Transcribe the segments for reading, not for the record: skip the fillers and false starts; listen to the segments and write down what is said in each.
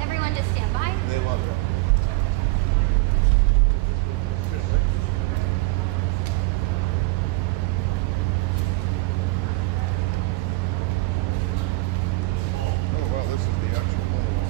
Everyone just stand by. They love it. Oh, wow, this is the actual holes.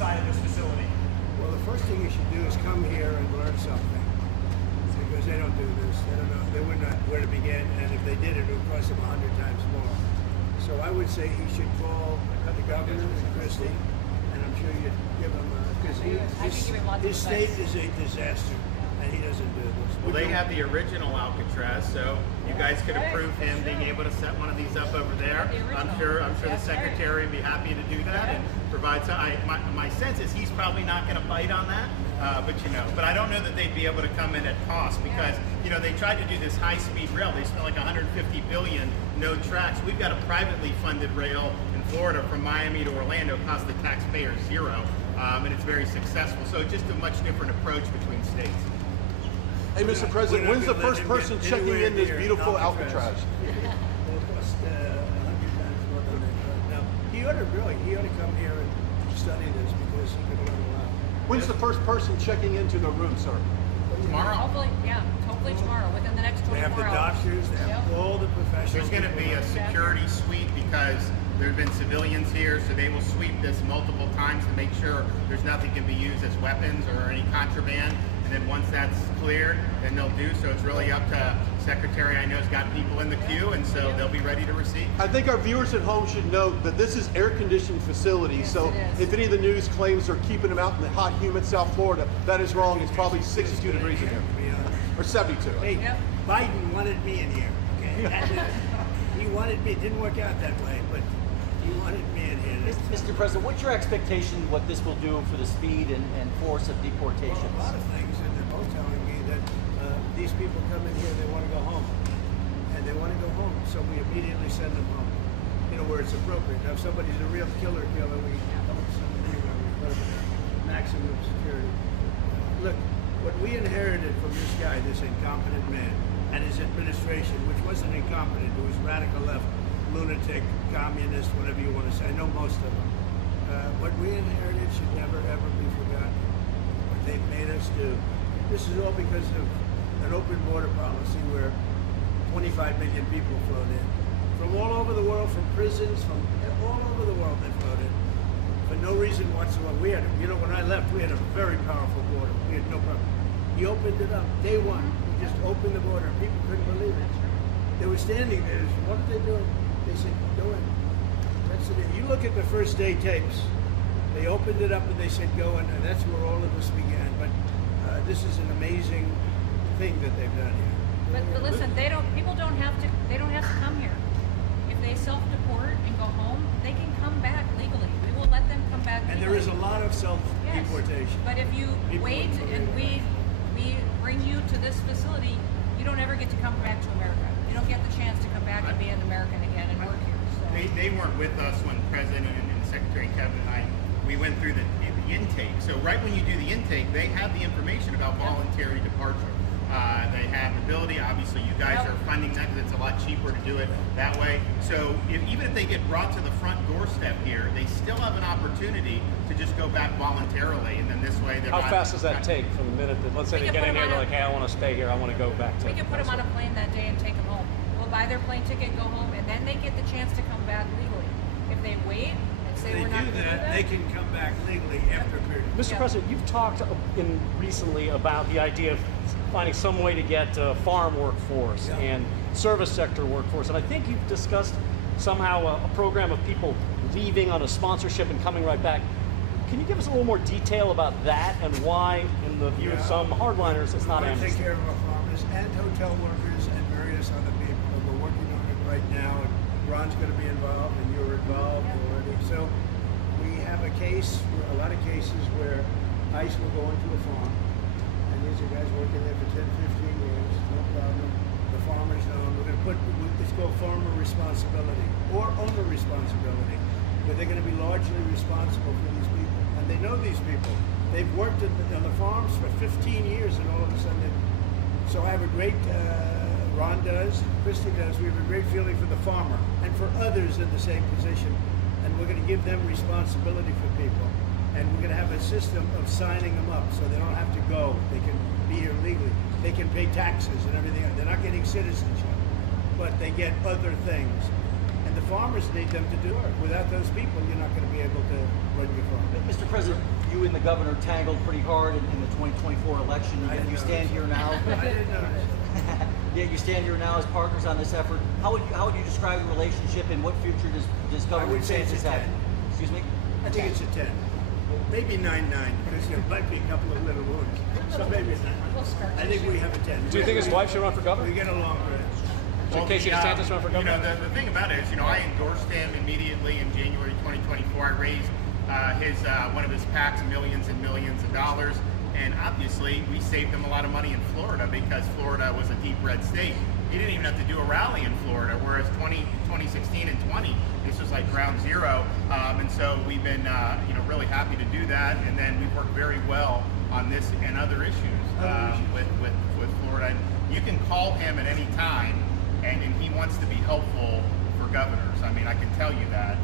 inside of this facility? Well, the first thing you should do is come here and learn something, because they don't do this. They don't know. They wouldn't know where to begin, and if they did, it would cost them 100 times more. So I would say he should call the governor and Christie, and I'm sure you'd give him because his state is a disaster, and he doesn't do this. Well, they have the original Alcatraz, so you guys could approve him being able to set one of these up over there. I'm sure the secretary would be happy to do that and provide some. My sense is he's probably not going to bite on that, but I don't know that they'd be able to come in at cost because they tried to do this high-speed rail. They spent like 150 billion, no tracks. We've got a privately funded rail in Florida from Miami to Orlando, cost the taxpayer zero, and it's very successful. So just a much different approach between states. Hey, Mr. President, when's the first person checking in this beautiful Alcatraz? It'll cost 100 times more than that. Now, he ought to come here and study this because he could learn a lot. When's the first person checking into the room, sir? Tomorrow? Hopefully tomorrow, within the next 24 They have the hours. doctors, they have all the professionals. There's going to be a security sweep because there have been civilians here, so they will sweep this multiple times to make sure there's nothing can be used as weapons or any contraband. And then once that's cleared, then they'll do. So it's really up to Secretary. I know has got people in the queue, and so they'll be ready to receive. I think our viewers at home should know that this is air-conditioned facility. So if any of the news claims are keeping them out in the hot, humid South Florida, that is wrong. It's probably 62 degrees in here, or 72. Hey, Biden wanted me in here. Okay, that's it. He wanted me. It didn't work out that way, but he wanted me in here. Mr. President, what's your expectation what this will do for the speed and force of deportations? Well, a lot of things, and they're both telling me that these people come in here, they want to go home. And they want to go home, so we immediately send them home. You know, where it's appropriate. Now, if somebody's a real killer, we send them anywhere. We put them in maximum security. Look, what we inherited from this guy, this incompetent man, and his administration, which wasn't incompetent, it was radical left, lunatic, communist, whatever you want to say. I know most of them. What we inherited should never, ever be forgotten. What they've made us do. This is all because of an open border policy where 25 million people flowed in. From all over the world, from prisons, from all over the world they flowed in. For no reason whatsoever. We had, you know, when I left, we had a very powerful border. We had no problem. He opened it up. Day one, he just opened the border. People couldn't believe it. They were standing there. What are they doing? They said, go in. That's it. You look at the first day tapes. They opened it up and they said, go in. And that's where all of this began. But this is an amazing thing that they've done here. But listen, people don't have to come here. If they self-deport and go home, they can come back legally. We will let them come back legally. And there is a lot of self-deportation. Yes. But if you wait and we bring you to this facility, you don't ever get to come back to America. You don't get the chance to come back and be an American again and work here. So. They weren't with us when President and Secretary Kevin and I, we went through the intake. So right when you do the intake, they have the information about voluntary departure. They have the ability, obviously you guys are funding that because it's a lot cheaper to do it that way. So even if they get brought to the front doorstep here, they still have an opportunity to just go back voluntarily, and then this way they're How fast does that take from the minute that, let's say they get in here, they're like, hey, I want to stay here, I want to go back to... We can put them on a plane that day and take them home. We'll buy their plane ticket, go home, and then they get the chance to come back legally. If they wait and say we're not going to do that, they can come back legally after a period. Mr. President, you've talked recently about the idea of finding some way to get farm workforce and service sector workforce, and I think you've discussed somehow a program of people leaving on a sponsorship and coming right back. Can you give us a little more detail about that and why, in the view of some hardliners, it's not amnesty? Take care of our farmers and hotel workers and various other people. We're working on it right now, and Ron's going to be involved, and you're involved already. So we have a lot of cases where ICE will go into a farm. These are guys working there for 10, 15 years, no problem. The farmers know them. We're going to put, it's called farmer responsibility or owner responsibility, but they're going to be largely responsible for these people. And they know these people. They've worked on the farms for 15 years, and all of a sudden, so I have a great, Ron does, Christy does, we have a great feeling for the farmer and for others in the same position, and we're going to give them responsibility for people. And we're going to have a system of signing them up so they don't have to go. They can be here legally. They can pay taxes and everything. They're not getting citizenship, but they get other things. And the farmers need them to do it. Without those people, you're not going to be able to run your farm. Mr. President, you and the governor tangled pretty hard in the 2024 election. Yet you stand here now. I didn't know that. Yeah, you stand here now as partners on this effort. How would you describe the relationship, and what future does Governor DeSantis have? Excuse me? I think it's a 10. Maybe 9-9, because there might be a couple of little wounds. So maybe it's 9. I think we have a 10. Do you think his wife should run for governor? We get along great. Should Casey DeSantis run for governor? You know, the thing about it is, I endorsed him immediately in January 2024. I raised one of his PACs millions and millions of dollars, and obviously we saved him a lot of money in Florida because Florida was a deep red state. He didn't even have to do a rally in Florida, whereas 2016 and 20, this was like ground zero. And so we've been really happy to do that. And then we've worked very well on this and other issues with Florida. And you can call him at any time, and he wants to be helpful for governors. I mean, I can tell you that.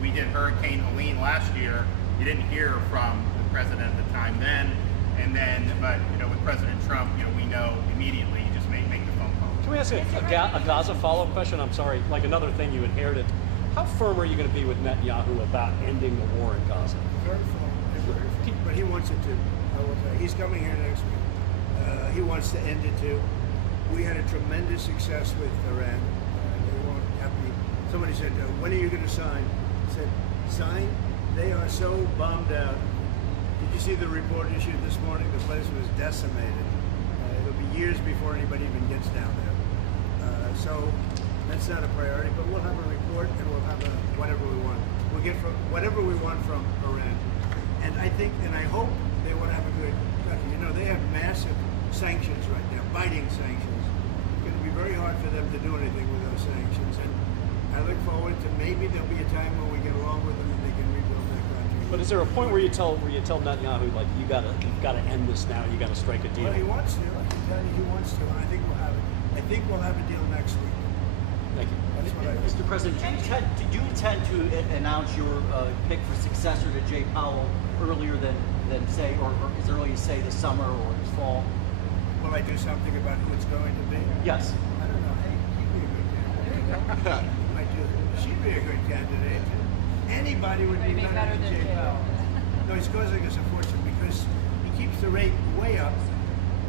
We did Hurricane Helene last year. You didn't hear from the president at the time then. But with President Trump, we know immediately. You just make the phone call. Can we ask a Gaza follow-up question? I'm sorry, like another thing you inherited. How firm are you going to be with Netanyahu about ending the war in Gaza? Very firm. But he wants it to. He's coming here next week. He wants to end it too. We had a tremendous success with Iran. They weren't happy. Somebody said, when are you going to sign? I said, sign? They are so bombed out. Did you see the report issued this morning? The place was decimated. It'll be years before anybody even gets down there. So that's not a priority, but we'll have a report and we'll have whatever we want. We'll get whatever we want from Iran. And I think, and I hope they want to have a good country. They have massive sanctions right now, biting sanctions. It's going to be very hard for them to do anything with those sanctions. And I look forward to maybe there'll be a time when we get along with them and they can rebuild their country. But is there a point where you tell Netanyahu, like, you've got to end this now, you got to strike a deal? Well, he wants to. I can tell you he wants to. And I think we'll have it. I think we'll have a deal next week. Thank you. That's what I think. Mr. President, do you intend to announce your pick for successor to Jay Powell earlier than say, or as early as say the summer or this fall? Will I do something about who it's going to be? Yes. I don't know. Hey, she'd be a good candidate. I do. She'd be a good candidate. Anybody would be better than Jay Powell. No, he's causing us a fortune because he keeps the rate way up.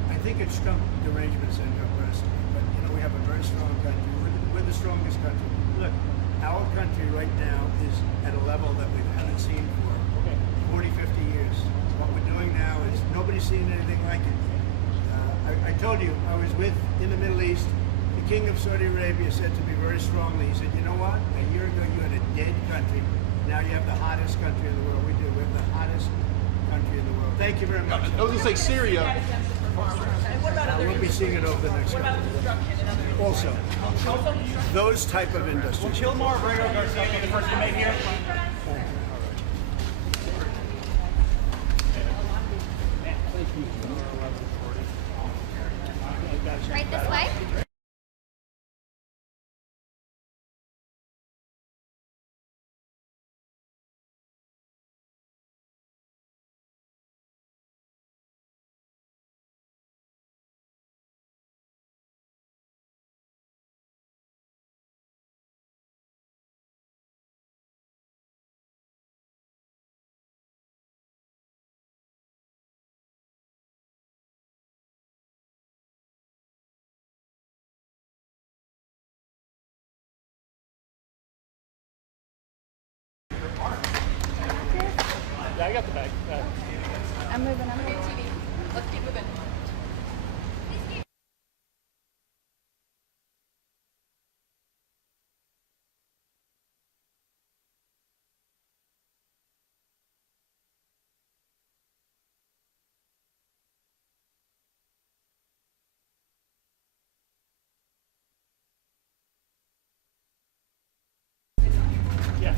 I think it's stumped derangement syndrome personally, but you know we have a very strong country. We're the strongest country. Look, our country right now is at a level that we haven't seen for 40, 50 years. What we're doing now is nobody's seen anything like it. I told you, I was in the Middle East. The King of Saudi Arabia said to me very strongly, he said, you know what? A year ago you had a dead country. Now you have the hottest country in the world. We do. We have the hottest country in the world. Thank you very much. I was going to say Syria. We'll be seeing it over the next couple of years. Also, those type of industries. Kilmore, Rego Garcia, be the first to make here. Right this way. Yeah, I got the bag. I'm moving. Let's keep moving. Yeah.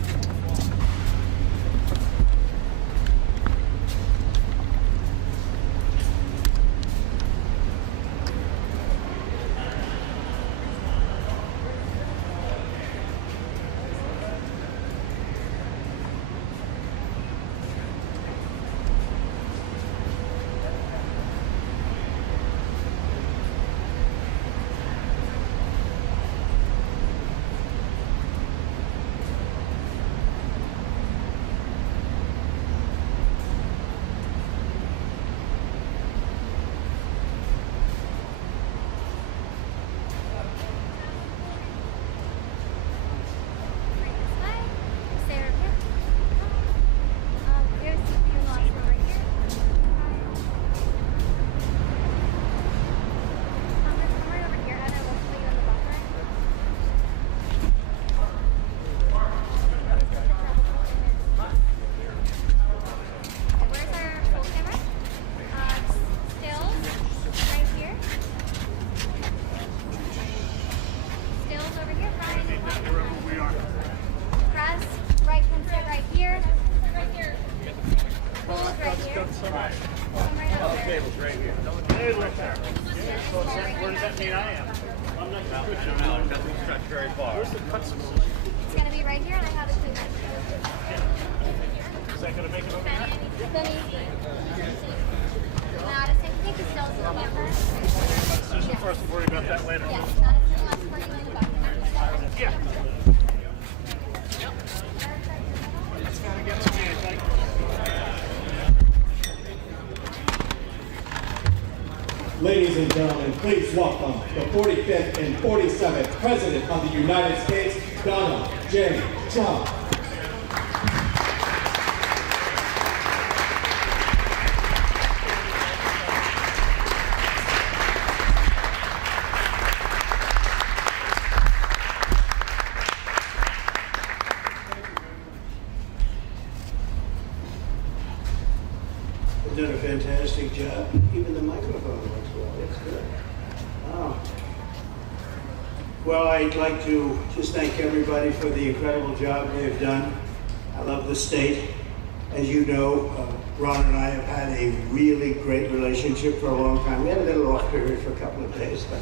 Where does that mean I am? I'm not I don't know. It doesn't stretch very far. Where's the cuts? It's gonna be right here, and I have a clue. Is that going to make it over here? Then easy. Not a single thing, because still in the buffer. Decision first, we'll worry about that later. Yes, not a single last for you in the buffer. Yeah. Ladies and gentlemen, please welcome the 45th and 47th President of the United States, Donald J. Trump. have done a fantastic job. Even the microphone works well. That's good. Oh. Well, I'd like to just thank everybody for the incredible job they've done. I love the state. As you know, Ron and I have had a really great relationship for a long time. We had a little off period for a couple of days, but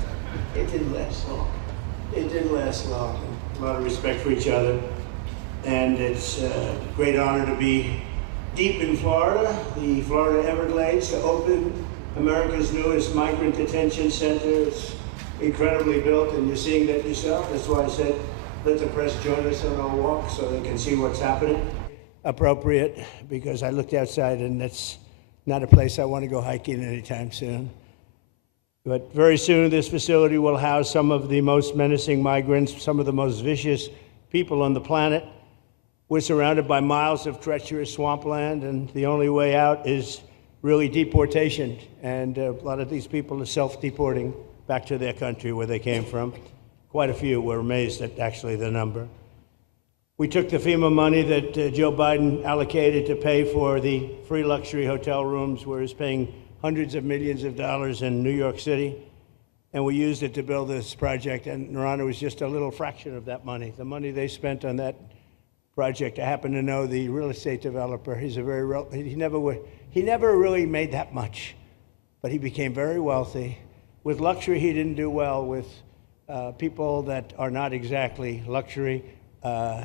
it didn't last long. It didn't last long. A lot of respect for each other. And it's a great honor to be deep in Florida, the Florida Everglades, to open America's newest migrant detention center. It's incredibly built, and you're seeing that yourself. That's why I said, let the press join us on our walk so they can see what's happening. Appropriate, because I looked outside and that's not a place I want to go hiking anytime soon. But very soon this facility will house some of the most menacing migrants, some of the most vicious people on the planet. We're surrounded by miles of treacherous swampland, and the only way out is really deportation. And a lot of these people are self-deporting back to their country where they came from. Quite a few. We're amazed at actually the number. We took the FEMA money that Joe Biden allocated to pay for the free luxury hotel rooms, where he's paying hundreds of millions of dollars in New York City, and we used it to build this project. And Ron, was just a little fraction of that money. The money they spent on that project, I happen to know the real estate developer. He's a very he never really made that much, but he became very wealthy. With luxury, he didn't do well. With people that are not exactly luxury,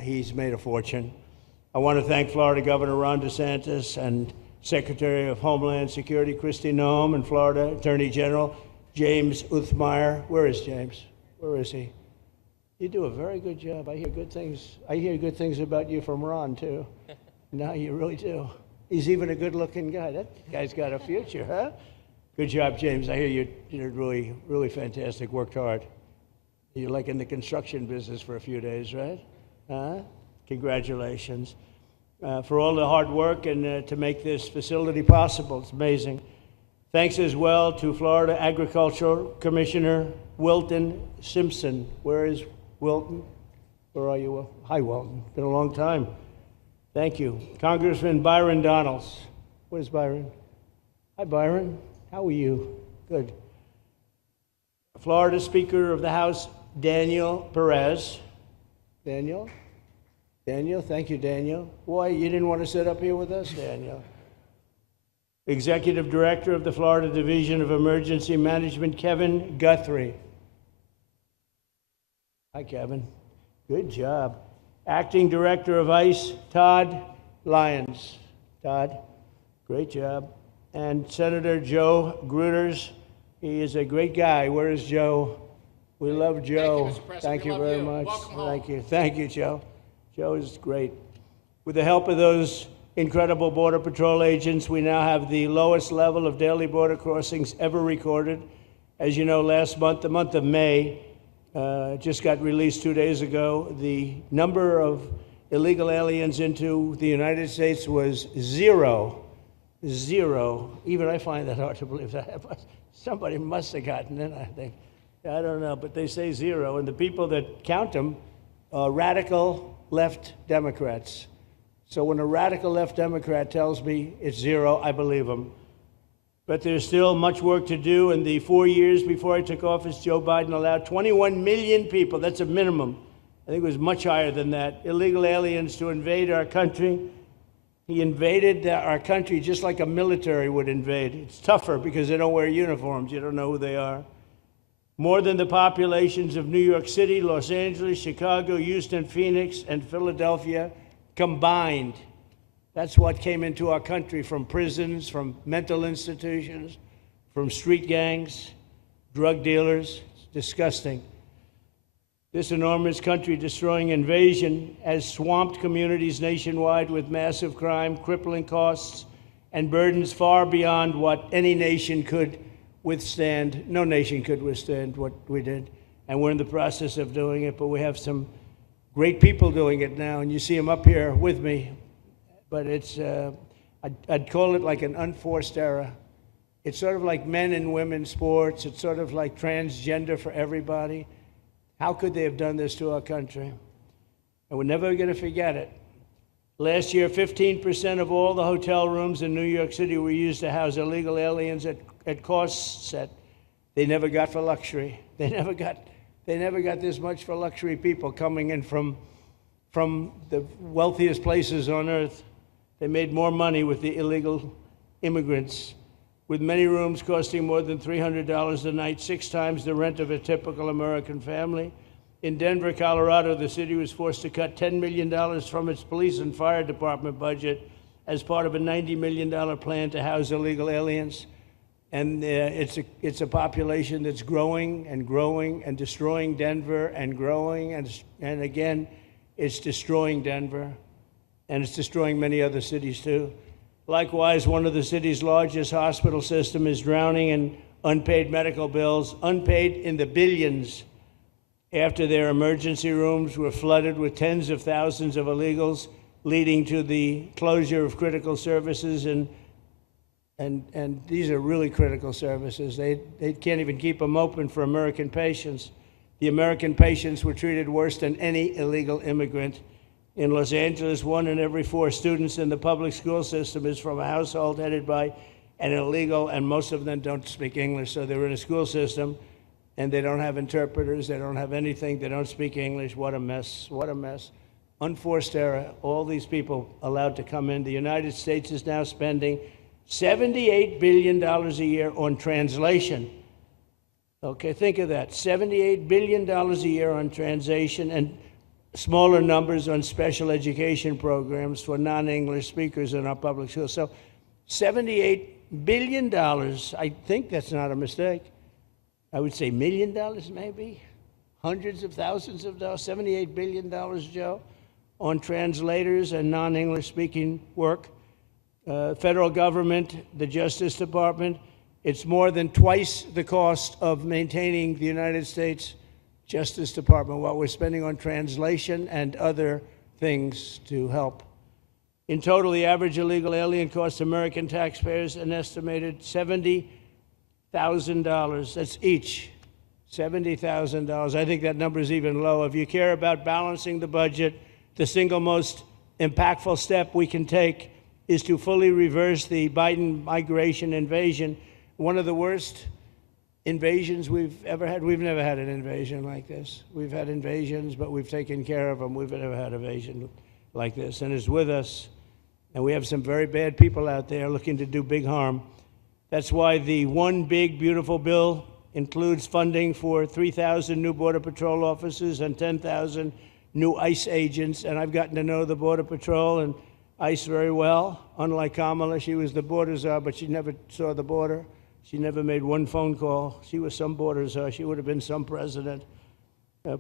he's made a fortune. I want to thank Florida Governor Ron DeSantis and Secretary of Homeland Security Kristi Noem, and Florida Attorney General James Uthmeier. Where is James? Where is he? You do a very good job. I hear good things. I hear good things about you from Ron too. No, you really do. He's even a good-looking guy. That guy's got a future, huh? Good job, James. I hear you did really, really fantastic. Worked hard. You're like in the construction business for a few days, right? Huh? Congratulations for all the hard work and to make this facility possible. It's amazing. Thanks as well to Florida Agricultural Commissioner Wilton Simpson. Where is Wilton? Where are you, Will? Hi, Wilton. Been a long time. Thank you. Congressman Byron Donalds. Where's Byron? Hi, Byron. How are you? Good. Florida Speaker of the House, Daniel Perez. Daniel? Daniel, thank you, Daniel. Why, you didn't want to sit up here with us, Daniel? Executive Director of the Florida Division of Emergency Management, Kevin Guthrie. Hi, Kevin. Good job. Acting Director of ICE, Todd Lyons. Todd, great job. And Senator Joe Gruters. He is a great guy. Where is Joe? We love Joe. Thank you, very you. much. Welcome home. Thank you. Thank you, Joe. Joe is great. With the help of those incredible Border Patrol agents, we now have the lowest level of daily border crossings ever recorded. As you know, last month, the month of May, just got released 2 days ago, the number of illegal aliens into the United States was zero. Zero. Even I find that hard to believe. That somebody must have gotten in, I think. I don't know, but they say zero. And the people that count them are radical left Democrats. So when a radical left Democrat tells me it's zero, I believe him. But there's still much work to do. In the 4 years before I took office, Joe Biden allowed 21 million people, that's a minimum, I think it was much higher than that, illegal aliens to invade our country. He invaded our country just like a military would invade. It's tougher because they don't wear uniforms. You don't know who they are. More than the populations of New York City, Los Angeles, Chicago, Houston, Phoenix, and Philadelphia combined. That's what came into our country from prisons, from mental institutions, from street gangs, drug dealers. It's disgusting. This enormous country-destroying invasion has swamped communities nationwide with massive crime, crippling costs, and burdens far beyond what any nation could withstand. No nation could withstand what we did, and we're in the process of doing it, but we have some great people doing it now, and you see them up here with me. But it's, I'd call it like an unforced era. It's sort of like men and women sports. It's sort of like transgender for everybody. How could they have done this to our country? And we're never going to forget it. Last year, 15% of all the hotel rooms in New York City were used to house illegal aliens at costs that they never got for luxury. They never got this much for luxury people coming in from the wealthiest places on earth. They made more money with the illegal immigrants, with many rooms costing more than $300 a night, 6 times the rent of a typical American family. In Denver, Colorado, the city was forced to cut $10 million from its police and fire department budget as part of a $90 million plan to house illegal aliens. And it's a population that's growing and growing and destroying Denver and growing. And again, it's destroying Denver. And it's destroying many other cities, too. Likewise, one of the city's largest hospital system is drowning in unpaid medical bills, unpaid in the billions, after their emergency rooms were flooded with tens of thousands of illegals, leading to the closure of critical services. And these are really critical services. They can't even keep them open for American patients. The American patients were treated worse than any illegal immigrant. In Los Angeles, 1 in every 4 students in the public school system is from a household headed by an illegal, and most of them don't speak English, so they're in a school system, and they don't have interpreters, they don't have anything, they don't speak English. What a mess, what a mess. Unforced error, all these people allowed to come in. The United States is now spending $78 billion a year on translation. Okay, think of that, $78 billion a year on translation, and smaller numbers on special education programs for non-English speakers in our public schools. So $78 billion, I think that's not a mistake. I would say $1 million maybe, hundreds of thousands of dollars, $78 billion, Joe, on translators and non-English speaking work. Federal government, the Justice Department, it's more than twice the cost of maintaining the United States Justice Department, what we're spending on translation and other things to help. In total, the average illegal alien costs American taxpayers an estimated $70,000. That's each, $70,000. I think that number is even low. If you care about balancing the budget, the single most impactful step we can take is to fully reverse the Biden migration invasion. One of the worst invasions we've ever had. We've never had an invasion like this. We've had invasions, but we've taken care of them. We've never had an invasion like this, and it's with us. And we have some very bad people out there looking to do big harm. That's why the One Big Beautiful Bill includes funding for 3,000 new Border Patrol officers and 10,000 new ICE agents. And I've gotten to know the Border Patrol and ICE very well. Unlike Kamala, she was the border czar, but she never saw the border. She never made one phone call. She was some border czar. She would have been some president.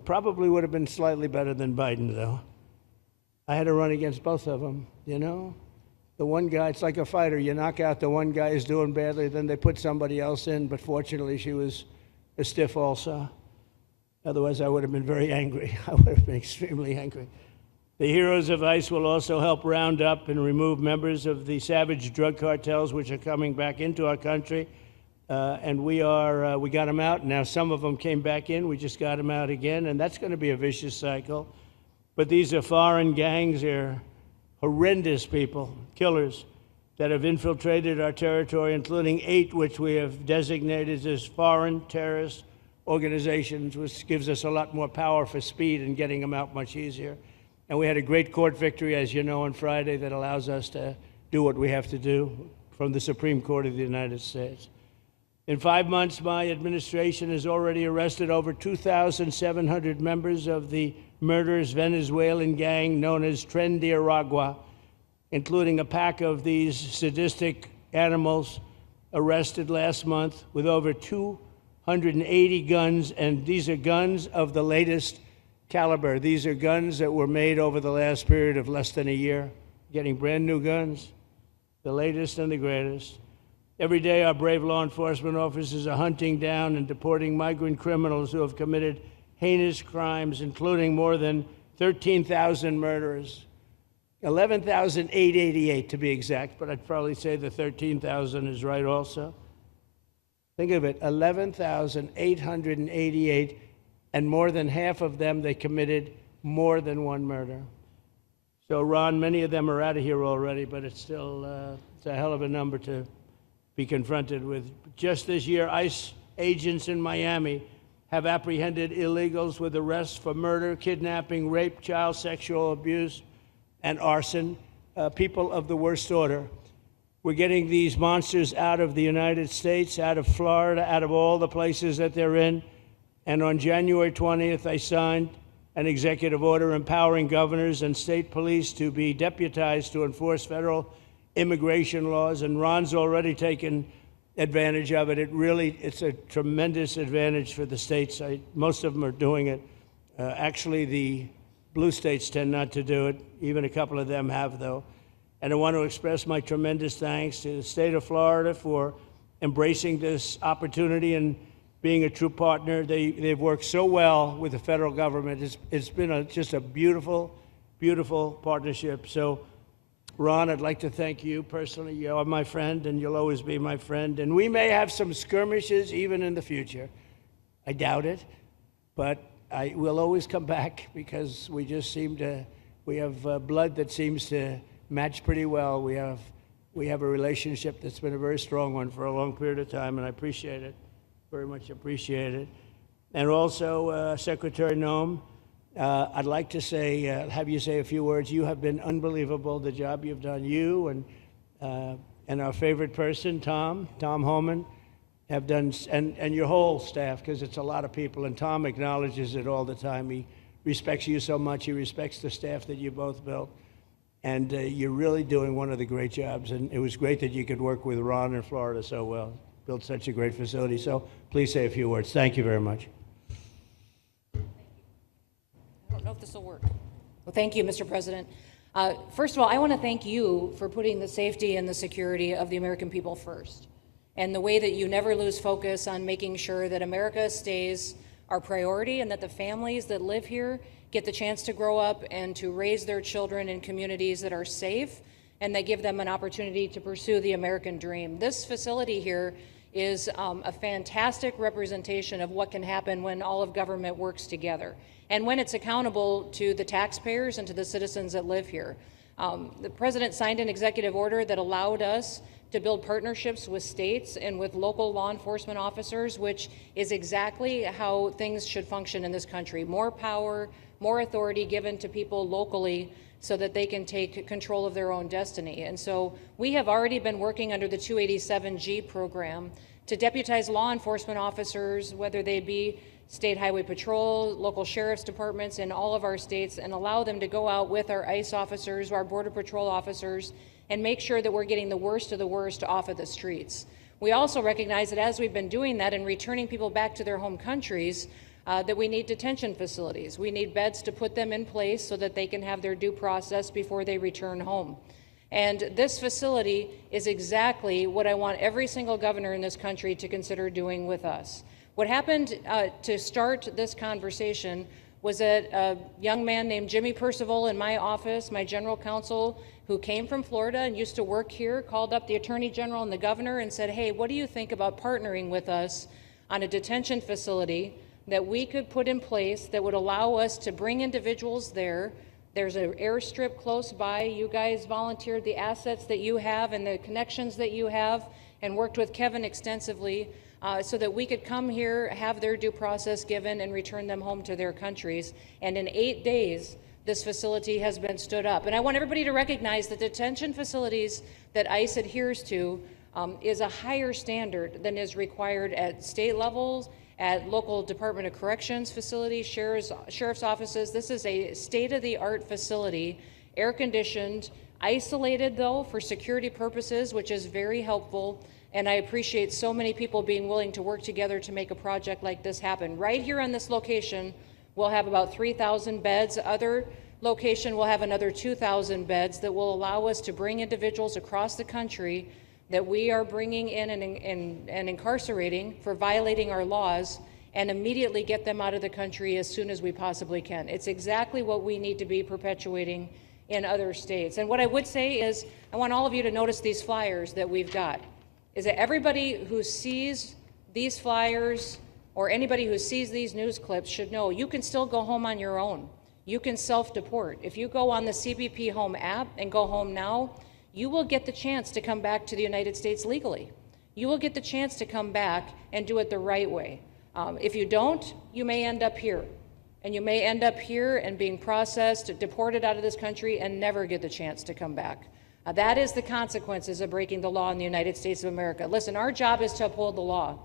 Probably would have been slightly better than Biden, though. I had to run against both of them, you know? The one guy, it's like a fighter. You knock out the one guy who's doing badly, then they put somebody else in, but fortunately she was a stiff also. Otherwise, I would have been very angry. I would have been extremely angry. The heroes of ICE will also help round up and remove members of the savage drug cartels which are coming back into our country. And we got them out. Now some of them came back in. We just got them out again, and that's going to be a vicious cycle. But these are foreign gangs. They're horrendous people, killers, that have infiltrated our territory, including 8 which we have designated as foreign terrorist organizations, which gives us a lot more power for speed and getting them out much easier. And we had a great court victory, as you know, on Friday that allows us to do what we have to do from the Supreme Court of the United States. In 5 months, my administration has already arrested over 2,700 members of the murderous Venezuelan gang known as Tren de Aragua, including a pack of these sadistic animals arrested last month with over 280 guns, and these are guns of the latest caliber. These are guns that were made over the last period of less than a year, getting brand new guns, the latest and the greatest. Every day, our brave law enforcement officers are hunting down and deporting migrant criminals who have committed heinous crimes, including more than 13,000 murders, 11,888 to be exact, but I'd probably say the 13,000 is right also. Think of it, 11,888, and more than half of them, they committed more than one murder. So, Ron, many of them are out of here already, but it's still it's a hell of a number to be confronted with. Just this year, ICE agents in Miami have apprehended illegals with arrests for murder, kidnapping, rape, child sexual abuse, and arson, people of the worst order. We're getting these monsters out of the United States, out of Florida, out of all the places that they're in. And on January 20th, I signed an executive order empowering governors and state police to be deputized to enforce federal immigration laws. And Ron's already taken advantage of it. It's a tremendous advantage for the states. Most of them are doing it. Actually, the blue states tend not to do it. Even a couple of them have, though. And I want to express my tremendous thanks to the state of Florida for embracing this opportunity and being a true partner. They've worked so well with the federal government. It's been just a beautiful, beautiful partnership. So, Ron, I'd like to thank you personally. You are my friend, and you'll always be my friend. And we may have some skirmishes even in the future. I doubt it, but we'll always come back because we just we have blood that seems to match pretty well. We have a relationship that's been a very strong one for a long period of time, and I appreciate it, very much appreciate it. And also, Secretary Noem, I'd like to have you say a few words. You have been unbelievable, the job you've done. You and our favorite person, Tom Homan, have done, and your whole staff, because it's a lot of people, and Tom acknowledges it all the time. He respects you so much. He respects the staff that you both built. And you're really doing one of the great jobs. And it was great that you could work with Ron in Florida so well. Built such a great facility. So please say a few words. Thank you very much. I don't know if this will work. Well, thank you, Mr. President. First of all, I want to thank you for putting the safety and the security of the American people first, and the way that you never lose focus on making sure that America stays our priority and that the families that live here get the chance to grow up and to raise their children in communities that are safe and that give them an opportunity to pursue the American dream. This facility here is a fantastic representation of what can happen when all of government works together and when it's accountable to the taxpayers and to the citizens that live here. The president signed an executive order that allowed us to build partnerships with states and with local law enforcement officers, which is exactly how things should function in this country. More power, more authority given to people locally so that they can take control of their own destiny. And so we have already been working under the 287G program to deputize law enforcement officers, whether they be state highway patrol, local sheriff's departments in all of our states, and allow them to go out with our ICE officers, our border patrol officers, and make sure that we're getting the worst of the worst off of the streets. We also recognize that as we've been doing that and returning people back to their home countries, that we need detention facilities. We need beds to put them in place so that they can have their due process before they return home. And this facility is exactly what I want every single governor in this country to consider doing with us. What happened to start this conversation was that a young man named Jimmy Percival in my office, my general counsel, who came from Florida and used to work here, called up the Attorney General and the governor and said, hey, what do you think about partnering with us on a detention facility that we could put in place that would allow us to bring individuals there? There's an airstrip close by. You guys volunteered the assets that you have and the connections that you have and worked with Kevin extensively so that we could come here, have their due process given, and return them home to their countries. And in 8 days, this facility has been stood up. And I want everybody to recognize that detention facilities that ICE adheres to is a higher standard than is required at state levels, at local Department of Corrections facilities, sheriff's offices. This is a state-of-the-art facility, air-conditioned, isolated though for security purposes, which is very helpful. And I appreciate so many people being willing to work together to make a project like this happen. Right here on this location, we'll have about 3,000 beds. Other location will have another 2,000 beds that will allow us to bring individuals across the country that we are bringing in and incarcerating for violating our laws, and immediately get them out of the country as soon as we possibly can. It's exactly what we need to be perpetuating in other states. And what I would say is, I want all of you to notice these flyers that we've got, is that everybody who sees these flyers or anybody who sees these news clips should know you can still go home on your own. You can self-deport. If you go on the CBP Home app and go home now, you will get the chance to come back to the United States legally. You will get the chance to come back and do it the right way. If you don't, you may end up here. And you may end up here and being processed, deported out of this country, and never get the chance to come back. That is the consequences of breaking the law in the United States of America. Listen, our job is to uphold the law.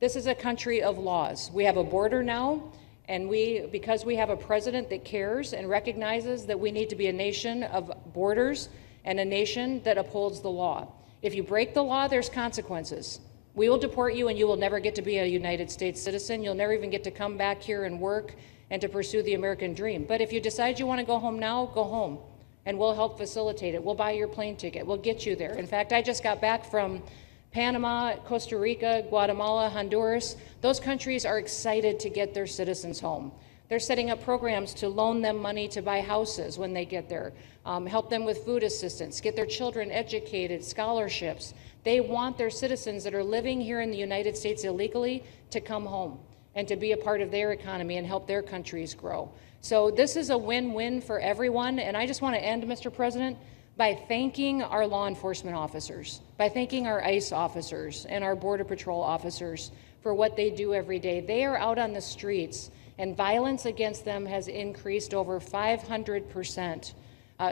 This is a country of laws. We have a border now, and because we have a president that cares and recognizes that we need to be a nation of borders and a nation that upholds the law. If you break the law, there's consequences. We will deport you, and you will never get to be a United States citizen. You'll never even get to come back here and work and to pursue the American dream. But if you decide you want to go home now, go home, and we'll help facilitate it. We'll buy your plane ticket. We'll get you there. In fact, I just got back from Panama, Costa Rica, Guatemala, Honduras. Those countries are excited to get their citizens home. They're setting up programs to loan them money to buy houses when they get there, help them with food assistance, get their children educated, scholarships. They want their citizens that are living here in the United States illegally to come home and to be a part of their economy and help their countries grow. So this is a win-win for everyone, and I just want to end, Mr. President, by thanking our law enforcement officers, by thanking our ICE officers and our Border Patrol officers for what they do every day. They are out on the streets, and violence against them has increased over 500%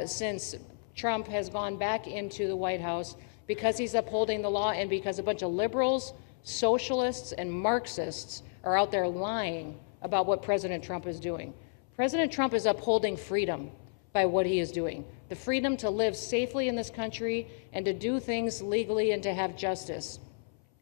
since Trump has gone back into the White House, because he's upholding the law and because a bunch of liberals, socialists, and Marxists are out there lying about what President Trump is doing. President Trump is upholding freedom by what he is doing. The freedom to live safely in this country and to do things legally and to have justice.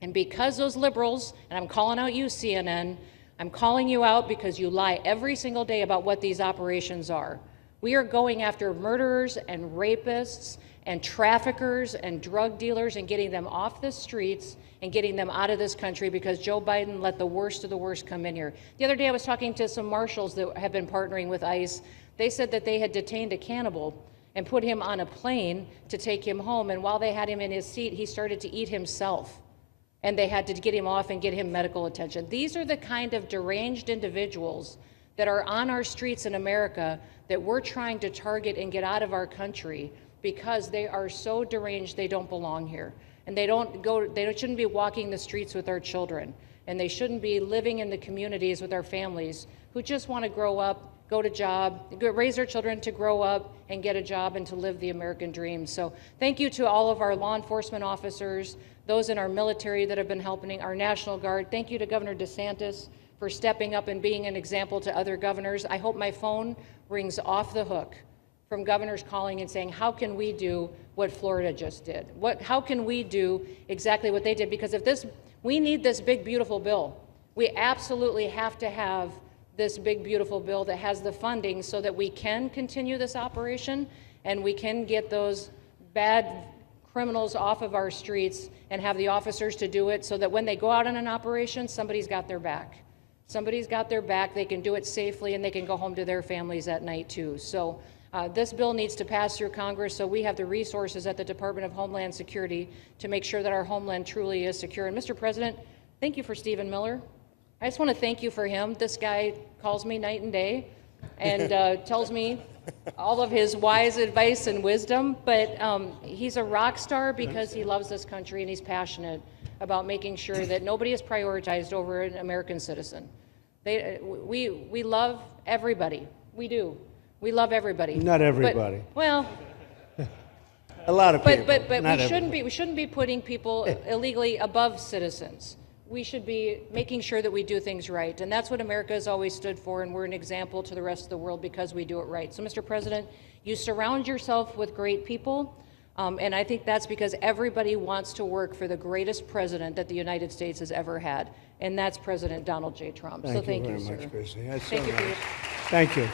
And because those liberals, and I'm calling out you, CNN, I'm calling you out because you lie every single day about what these operations are. We are going after murderers and rapists and traffickers and drug dealers and getting them off the streets and getting them out of this country because Joe Biden let the worst of the worst come in here. The other day I was talking to some marshals that have been partnering with ICE. They said that they had detained a cannibal and put him on a plane to take him home, and while they had him in his seat, he started to eat himself, and they had to get him off and get him medical attention. These are the kind of deranged individuals that are on our streets in America that we're trying to target and get out of our country because they are so deranged they don't belong here. And they shouldn't be walking the streets with our children. And they shouldn't be living in the communities with our families who just want to grow up, go to job, raise their children to grow up and get a job and to live the American dream. So thank you to all of our law enforcement officers, those in our military that have been helping, our National Guard. Thank you to Governor DeSantis for stepping up and being an example to other governors. I hope my phone rings off the hook from governors calling and saying, how can we do what Florida just did? How can we do exactly what they did? Because we need this big, beautiful bill. We absolutely have to have this big, beautiful bill that has the funding so that we can continue this operation and we can get those bad criminals off of our streets and have the officers to do it so that when they go out on an operation, somebody's got their back. Somebody's got their back, they can do it safely, and they can go home to their families at night too. So this bill needs to pass through Congress so we have the resources at the Department of Homeland Security to make sure that our homeland truly is secure. And Mr. President, thank you for Stephen Miller. I just want to thank you for him. This guy calls me night and day and tells me all of his wise advice and wisdom, but he's a rock star because he loves this country and he's passionate about making sure that nobody is prioritized over an American citizen. We love everybody. We do. We love everybody. Not everybody. But, well, a lot of people. But we shouldn't be putting people illegally above citizens. We should be making sure that we do things right, and that's what America has always stood for, and we're an example to the rest of the world because we do it right. So, Mr. President, you surround yourself with great people, and I think that's because everybody wants to work for the greatest president that the United States has ever had, and that's President Donald J. Trump. Thank so thank you you, very sir. much, Chrissy. That's Thank so you for nice. your Thank you.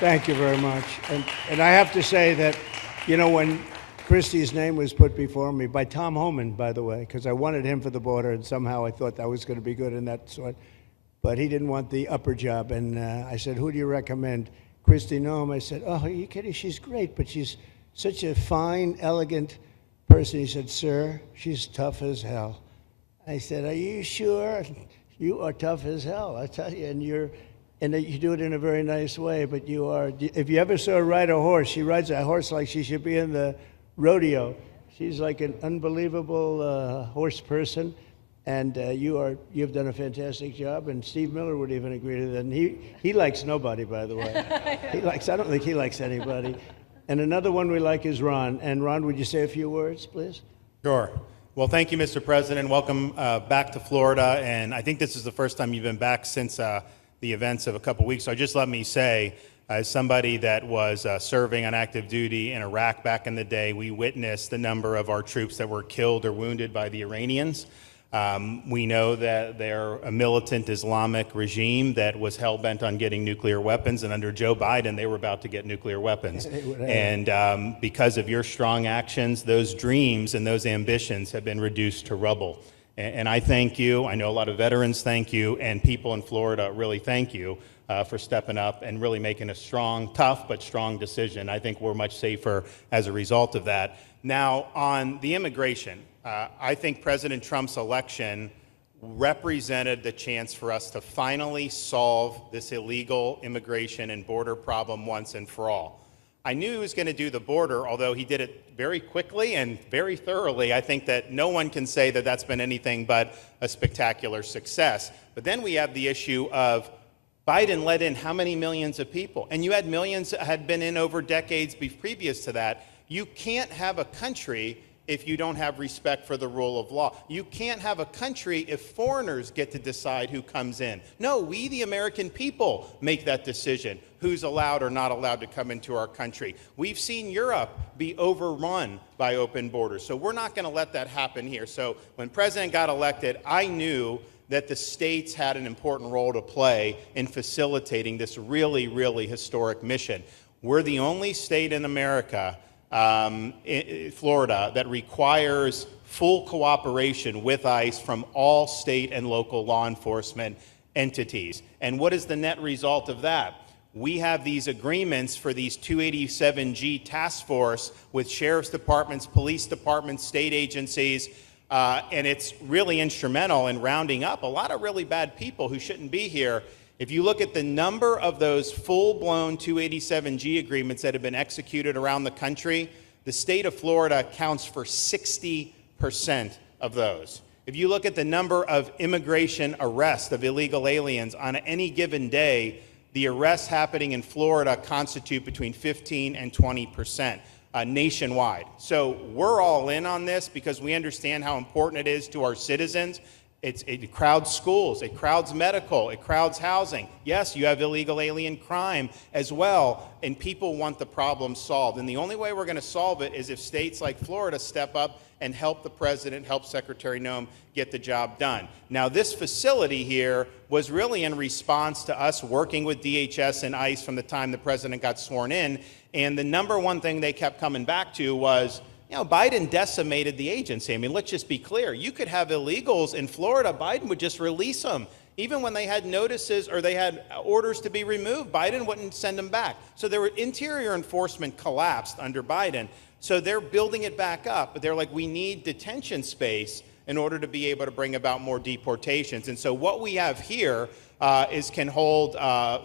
Thank you very much. And I have to say that, you know, when Christie's name was put before me by Tom Homan, by the way, because I wanted him for the border, and somehow I thought that was going to be good in that sort. But he didn't want the upper job, and I said, who do you recommend? Christie Noem. I said, oh, are you kidding? She's great, but she's such a fine, elegant person. He said, sir, she's tough as hell. I said, are you sure? You are tough as hell, I tell you, and you do it in a very nice way, but you are, if you ever saw her ride a horse, she rides a horse like she should be in the rodeo. She's like an unbelievable horse person, and you've done a fantastic job, and Steve Miller would even agree to that, and he likes nobody, by the way. I don't think he likes anybody. And another one we like is Ron, and Ron, would you say a few words, please? Sure. Well, thank you, Mr. President. Welcome back to Florida, and I think this is the first time you've been back since the events of a couple weeks. So just let me say, as somebody that was serving on active duty in Iraq back in the day, we witnessed the number of our troops that were killed or wounded by the Iranians. We know that they're a militant Islamic regime that was hell-bent on getting nuclear weapons, and under Joe Biden, they were about to get nuclear weapons. And because of your strong actions, those dreams and those ambitions have been reduced to rubble. And I thank you. I know a lot of veterans thank you, and people in Florida really thank you for stepping up and really making a strong, tough, but strong decision. I think we're much safer as a result of that. Now, on the immigration, I think President Trump's election represented the chance for us to finally solve this illegal immigration and border problem once and for all. I knew he was going to do the border, although he did it very quickly and very thoroughly. I think that no one can say that that's been anything but a spectacular success. But then we have the issue of Biden let in how many millions of people? And you had millions that had been in over decades previous to that. You can't have a country if you don't have respect for the rule of law. You can't have a country if foreigners get to decide who comes in. No, we, the American people, make that decision, who's allowed or not allowed to come into our country. We've seen Europe be overrun by open borders, so we're not going to let that happen here. So when President got elected, I knew that the states had an important role to play in facilitating this really, really historic mission. We're the only state in America, Florida, that requires full cooperation with ICE from all state and local law enforcement entities. And what is the net result of that? We have these agreements for these 287G task force with sheriff's departments, police departments, state agencies, and it's really instrumental in rounding up a lot of really bad people who shouldn't be here. If you look at the number of those full-blown 287G agreements that have been executed around the country, the state of Florida accounts for 60% of those. If you look at the number of immigration arrests of illegal aliens on any given day, the arrests happening in Florida constitute between 15 and 20% nationwide. So we're all in on this because we understand how important it is to our citizens. It crowds schools, it crowds medical, it crowds housing. Yes, you have illegal alien crime as well, and people want the problem solved. And the only way we're going to solve it is if states like Florida step up and help the president, help Secretary Noem get the job done. Now, this facility here was really in response to us working with DHS and ICE from the time the president got sworn in, and the number one thing they kept coming back to was, you know, Biden decimated the agency. I mean, let's just be clear. You could have illegals in Florida. Biden would just release them. Even when they had notices or they had orders to be removed, Biden wouldn't send them back. So their interior enforcement collapsed under Biden. So they're building it back up. But they're like, we need detention space in order to be able to bring about more deportations. And so what we have here can hold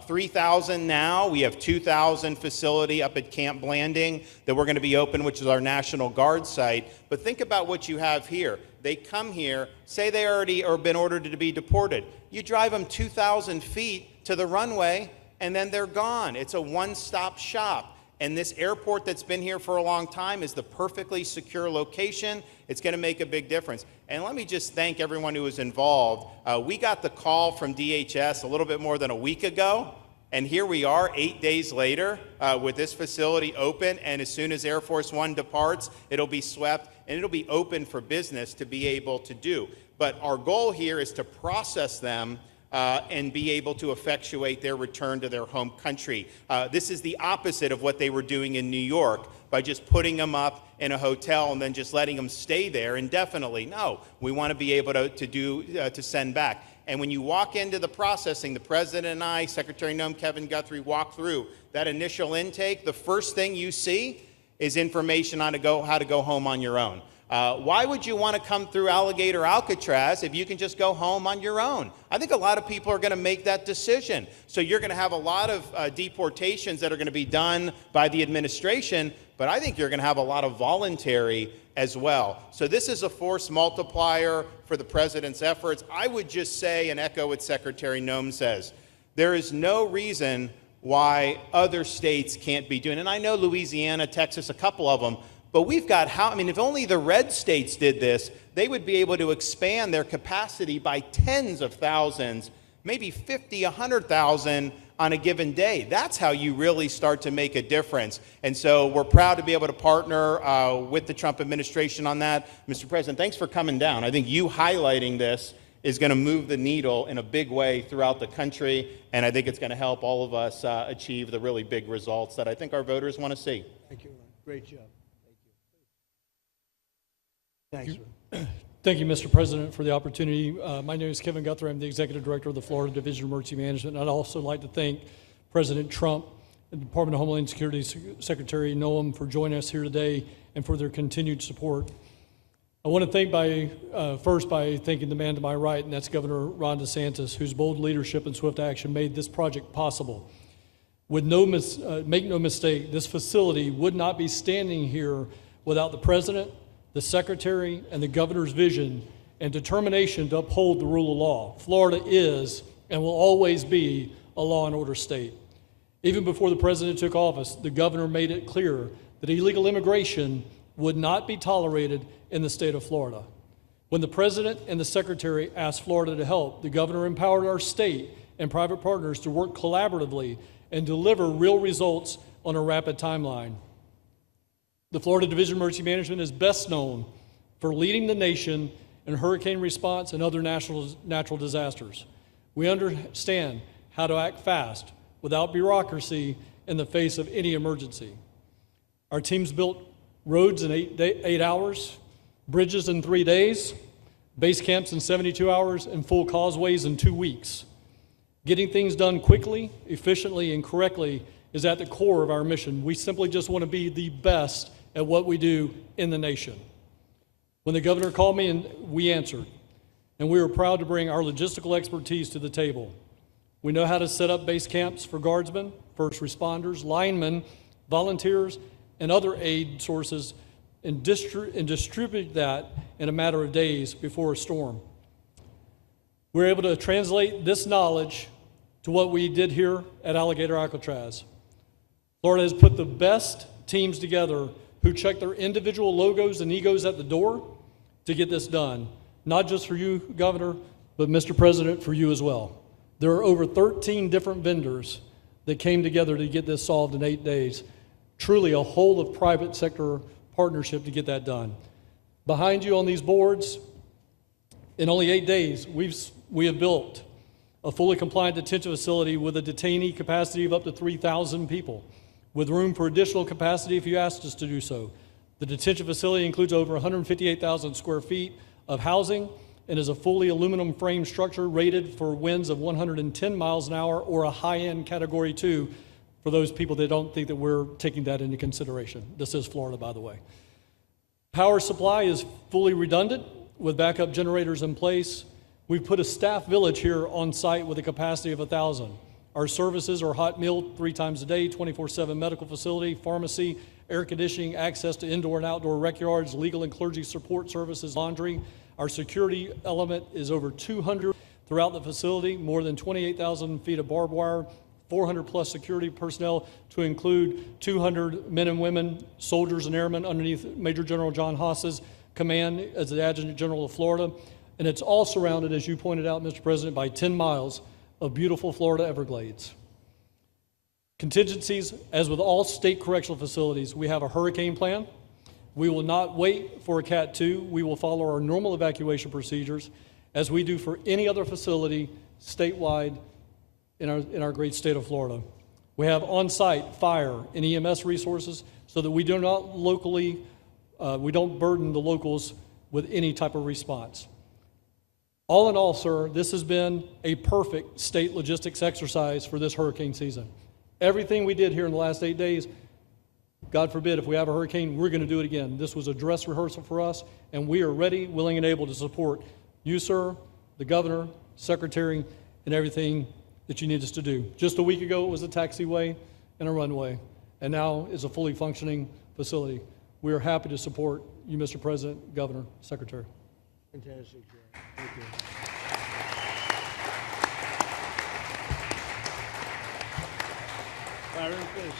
3,000 now. We have 2,000 facility up at Camp Blanding that we're going to be open, which is our National Guard site. But think about what you have here. They come here, say they already are been ordered to be deported. You drive them 2,000 feet to the runway, and then they're gone. It's a one-stop shop. And this airport that's been here for a long time is the perfectly secure location. It's going to make a big difference. And let me just thank everyone who was involved. We got the call from DHS a little bit more than a week ago, and here we are 8 days later with this facility open, and as soon as Air Force One departs, it'll be swept, and it'll be open for business to be able to do. But our goal here is to process them and be able to effectuate their return to their home country. This is the opposite of what they were doing in New York by just putting them up in a hotel and then just letting them stay there indefinitely. No, we want to be able to send back. And when you walk into the processing, the president and I, Secretary Noem, Kevin Guthrie, walk through that initial intake, the first thing you see is information on how to go home on your own. Why would you want to come through Alligator, Alcatraz if you can just go home on your own? I think a lot of people are going to make that decision. So you're going to have a lot of deportations that are going to be done by the administration, but I think you're going to have a lot of voluntary as well. So this is a force multiplier for the president's efforts. I would just say, and echo what Secretary Noem says, there is no reason why other states can't be doing it. And I know Louisiana, Texas, a couple of them, but we've got if only the red states did this, they would be able to expand their capacity by tens of thousands, maybe 50, 100,000 on a given day. That's how you really start to make a difference. And so we're proud to be able to partner with the Trump administration on that. Mr. President, thanks for coming down. I think you highlighting this is going to move the needle in a big way throughout the country, and I think it's going to help all of us achieve the really big results that I think our voters want to see. Thank you, Ron. Great job. Thank you. Thanks, Ron. Thank you, Mr. President, for the opportunity. My name is Kevin Guthrie. I'm the Executive Director of the Florida Division of Emergency Management. And I'd also like to thank President Trump and the Department of Homeland Security Secretary Noem for joining us here today and for their continued support. I want to thank first by thanking the man to my right, and that's Governor Ron DeSantis, whose bold leadership and swift action made this project possible. Make no mistake, this facility would not be standing here without the President, the Secretary, and the Governor's vision and determination to uphold the rule of law. Florida is and will always be a law and order state. Even before the President took office, the Governor made it clear that illegal immigration would not be tolerated in the state of Florida. When the President and the Secretary asked Florida to help, the Governor empowered our state and private partners to work collaboratively and deliver real results on a rapid timeline. The Florida Division of Emergency Management is best known for leading the nation in hurricane response and other natural disasters. We understand how to act fast without bureaucracy in the face of any emergency. Our teams built roads in 8 hours, bridges in 3 days, base camps in 72 hours, and full causeways in 2 weeks. Getting things done quickly, efficiently, and correctly is at the core of our mission. We simply just want to be the best at what we do in the nation. When the Governor called me, and we answered, and we were proud to bring our logistical expertise to the table. We know how to set up base camps for guardsmen, first responders, linemen, volunteers, and other aid sources, and distribute that in a matter of days before a storm. We're able to translate this knowledge to what we did here at Alligator, Alcatraz. Florida has put the best teams together who check their individual logos and egos at the door to get this done. Not just for you, Governor, but Mr. President, for you as well. There are over 13 different vendors that came together to get this solved in 8 days. Truly a whole of private sector partnership to get that done. Behind you on these boards, in only 8 days, we have built a fully compliant detention facility with a detainee capacity of up to 3,000 people, with room for additional capacity if you asked us to do so. The detention facility includes over 158,000 square feet of housing and is a fully aluminum frame structure rated for winds of 110 miles an hour or a high-end Category 2 for those people that don't think that we're taking that into consideration. This is Florida, by the way. Power supply is fully redundant with backup generators in place. We've put a staff village here on site with a capacity of 1,000. Our services are hot meal 3 times a day, 24/7 medical facility, pharmacy, air conditioning, access to indoor and outdoor rec yards, legal and clergy support services, laundry. Our security element is over 200 throughout the facility, more than 28,000 feet of barbed wire, 400 plus security personnel to include 200 men and women, soldiers and airmen underneath Major General John Haas's command as the Adjutant General of Florida. And it's all surrounded, as you pointed out, Mr. President, by 10 miles of beautiful Florida Everglades. Contingencies, as with all state correctional facilities, we have a hurricane plan. We will not wait for a Cat 2. We will follow our normal evacuation procedures as we do for any other facility statewide in our great state of Florida. We have on-site fire and EMS resources so that we do not we don't burden the locals with any type of response. All in all, sir, this has been a perfect state logistics exercise for this hurricane season. Everything we did here in the last 8 days God forbid, if we have a hurricane, we're going to do it again. This was a dress rehearsal for us, and we are ready, willing, and able to support you, sir, the governor, secretary, and everything that you need us to do. Just a week ago, it was a taxiway and a runway, and now it's a fully functioning facility. We are happy to support you, Mr. President, Governor, Secretary. Fantastic, Joe. Thank you. Byron, please.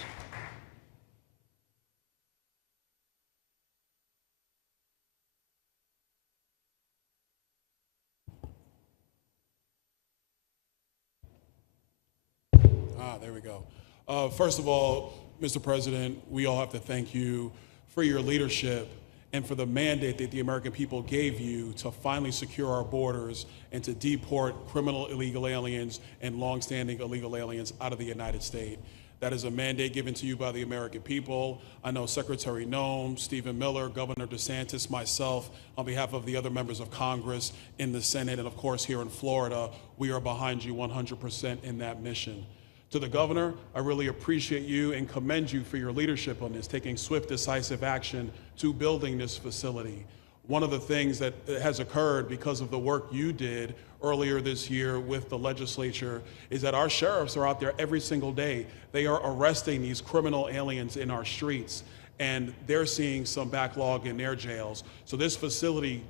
There we go. First of all, Mr. President, we all have to thank you for your leadership and for the mandate that the American people gave you to finally secure our borders and to deport criminal illegal aliens and longstanding illegal aliens out of the United States. That is a mandate given to you by the American people. I know Secretary Noem, Stephen Miller, Governor DeSantis, myself, on behalf of the other members of Congress in the Senate, and of course here in Florida, we are behind you 100% in that mission. To the governor, I really appreciate you and commend you for your leadership on this, taking swift, decisive action to building this facility. One of the things that has occurred because of the work you did earlier this year with the legislature is that our sheriffs are out there every single day. They are arresting these criminal aliens in our streets, and they're seeing some backlog in their jails. So this facility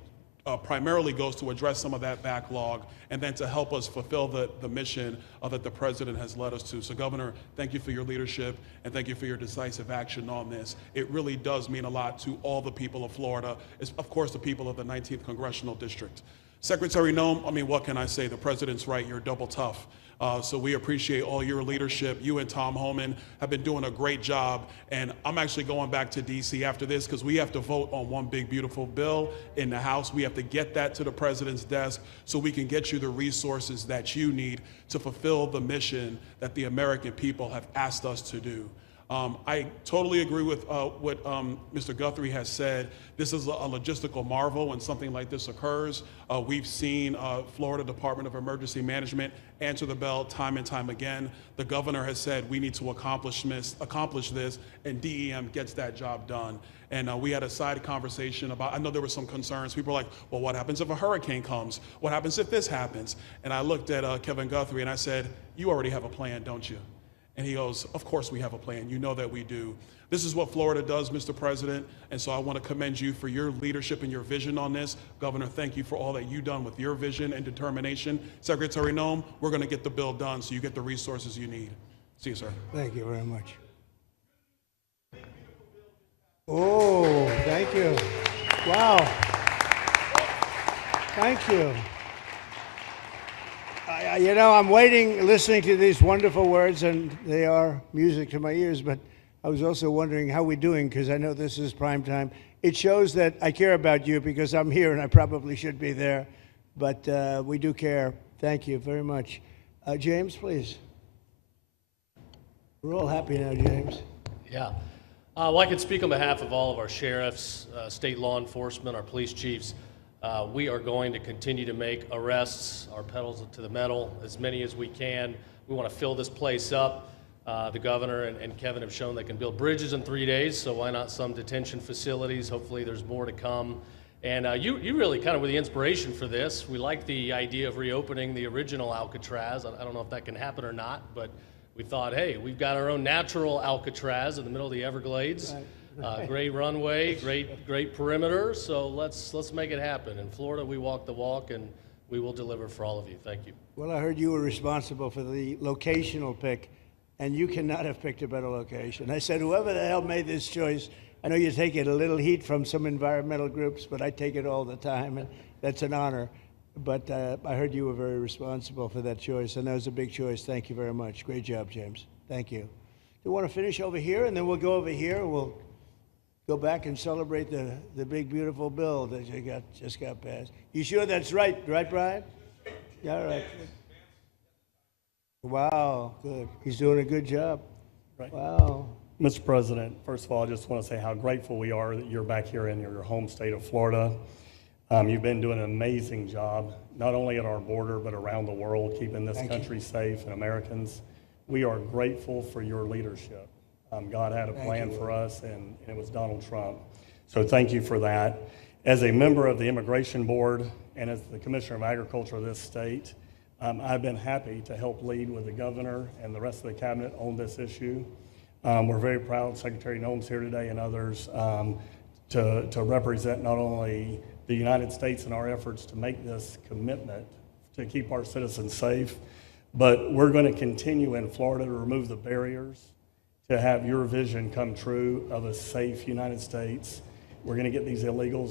primarily goes to address some of that backlog and then to help us fulfill the mission that the president has led us to. So Governor, thank you for your leadership and thank you for your decisive action on this. It really does mean a lot to all the people of Florida, of course the people of the 19th Congressional District. Secretary Noem, I mean, what can I say? The president's right, you're double tough. So we appreciate all your leadership. You and Tom Homan have been doing a great job. And I'm actually going back to DC after this because we have to vote on one big, beautiful bill in the House. We have to get that to the president's desk so we can get you the resources that you need to fulfill the mission that the American people have asked us to do. I totally agree with what Mr. Guthrie has said. This is a logistical marvel when something like this occurs. We've seen Florida Department of Emergency Management answer the bell time and time again. The governor has said we need to accomplish this, and DEM gets that job done. And we had a side conversation about, I know there were some concerns. People were like, well, what happens if a hurricane comes? What happens if this happens? And I looked at Kevin Guthrie and I said, you already have a plan, don't you? And he goes, of course we have a plan. You know that we do. This is what Florida does, Mr. President. And so I want to commend you for your leadership and your vision on this. Governor, thank you for all that you've done with your vision and determination. Secretary Noem, we're going to get the bill done so you get the resources you need. See you, sir. Thank you very much. Oh, thank you. Wow. Thank you. You know, I'm waiting, listening to these wonderful words, and they are music to my ears, but I was also wondering how we're doing, because I know this is prime time. It shows that I care about you, because I'm here, and I probably should be there, but we do care. Thank you very much. James, please. We're all happy now, James. Yeah. Well, I can speak on behalf of all of our sheriffs, state law enforcement, our police chiefs. We are going to continue to make arrests, our pedals to the metal, as many as we can. We want to fill this place up. The governor and Kevin have shown they can build bridges in 3 days, so why not some detention facilities? Hopefully there's more to come. And you really kind of were the inspiration for this. We like the idea of reopening the original Alcatraz. I don't know if that can happen or not, but we thought, hey, we've got our own natural Alcatraz in the middle of the Everglades. Right. Great runway, great perimeter, so let's make it happen. In Florida, we walk the walk, and we will deliver for all of you. Thank you. Well, I heard you were responsible for the locational pick, and you cannot have picked a better location. I said, whoever the hell made this choice, I know you take it a little heat from some environmental groups, but I take it all the time, and that's an honor. But I heard you were very responsible for that choice, and that was a big choice. Thank you very much. Great job, James. Thank you. You want to finish over here, and then we'll go over here, and we'll go back and celebrate the big, beautiful bill that you just got passed. You sure that's right, Brian? Yeah, all right. Wow, good. He's doing a good job. Right. Wow. Mr. President, first of all, I just want to say how grateful we are that you're back here in your home state of Florida. You've been doing an amazing job, not only at our border, but around the world, keeping this country safe and Americans. We are grateful for your leadership. God had a plan for us, and it was Donald Trump. So thank you for that. As a member of the Immigration Board and as the Commissioner of Agriculture of this state, I've been happy to help lead with the governor and the rest of the cabinet on this issue. We're very proud, Secretary Noem's here today and others, to represent not only the United States in our efforts to make this commitment to keep our citizens safe, but we're going to continue in Florida to remove the barriers to have your vision come true of a safe United States. We're going to get these illegal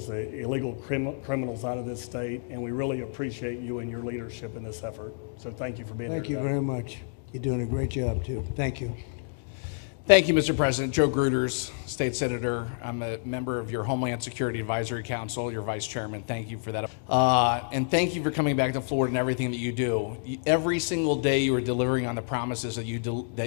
criminals out of this state, and we really appreciate you and your leadership in this effort. So thank you for being here today. Thank you very much. You're doing a great job, too. Thank you. Thank you, Mr. President. Joe Gruters, State Senator. I'm a member of your Homeland Security Advisory Council, your Vice Chairman. Thank you for that. And thank you for coming back to Florida and everything that you do. Every single day you are delivering on the promises that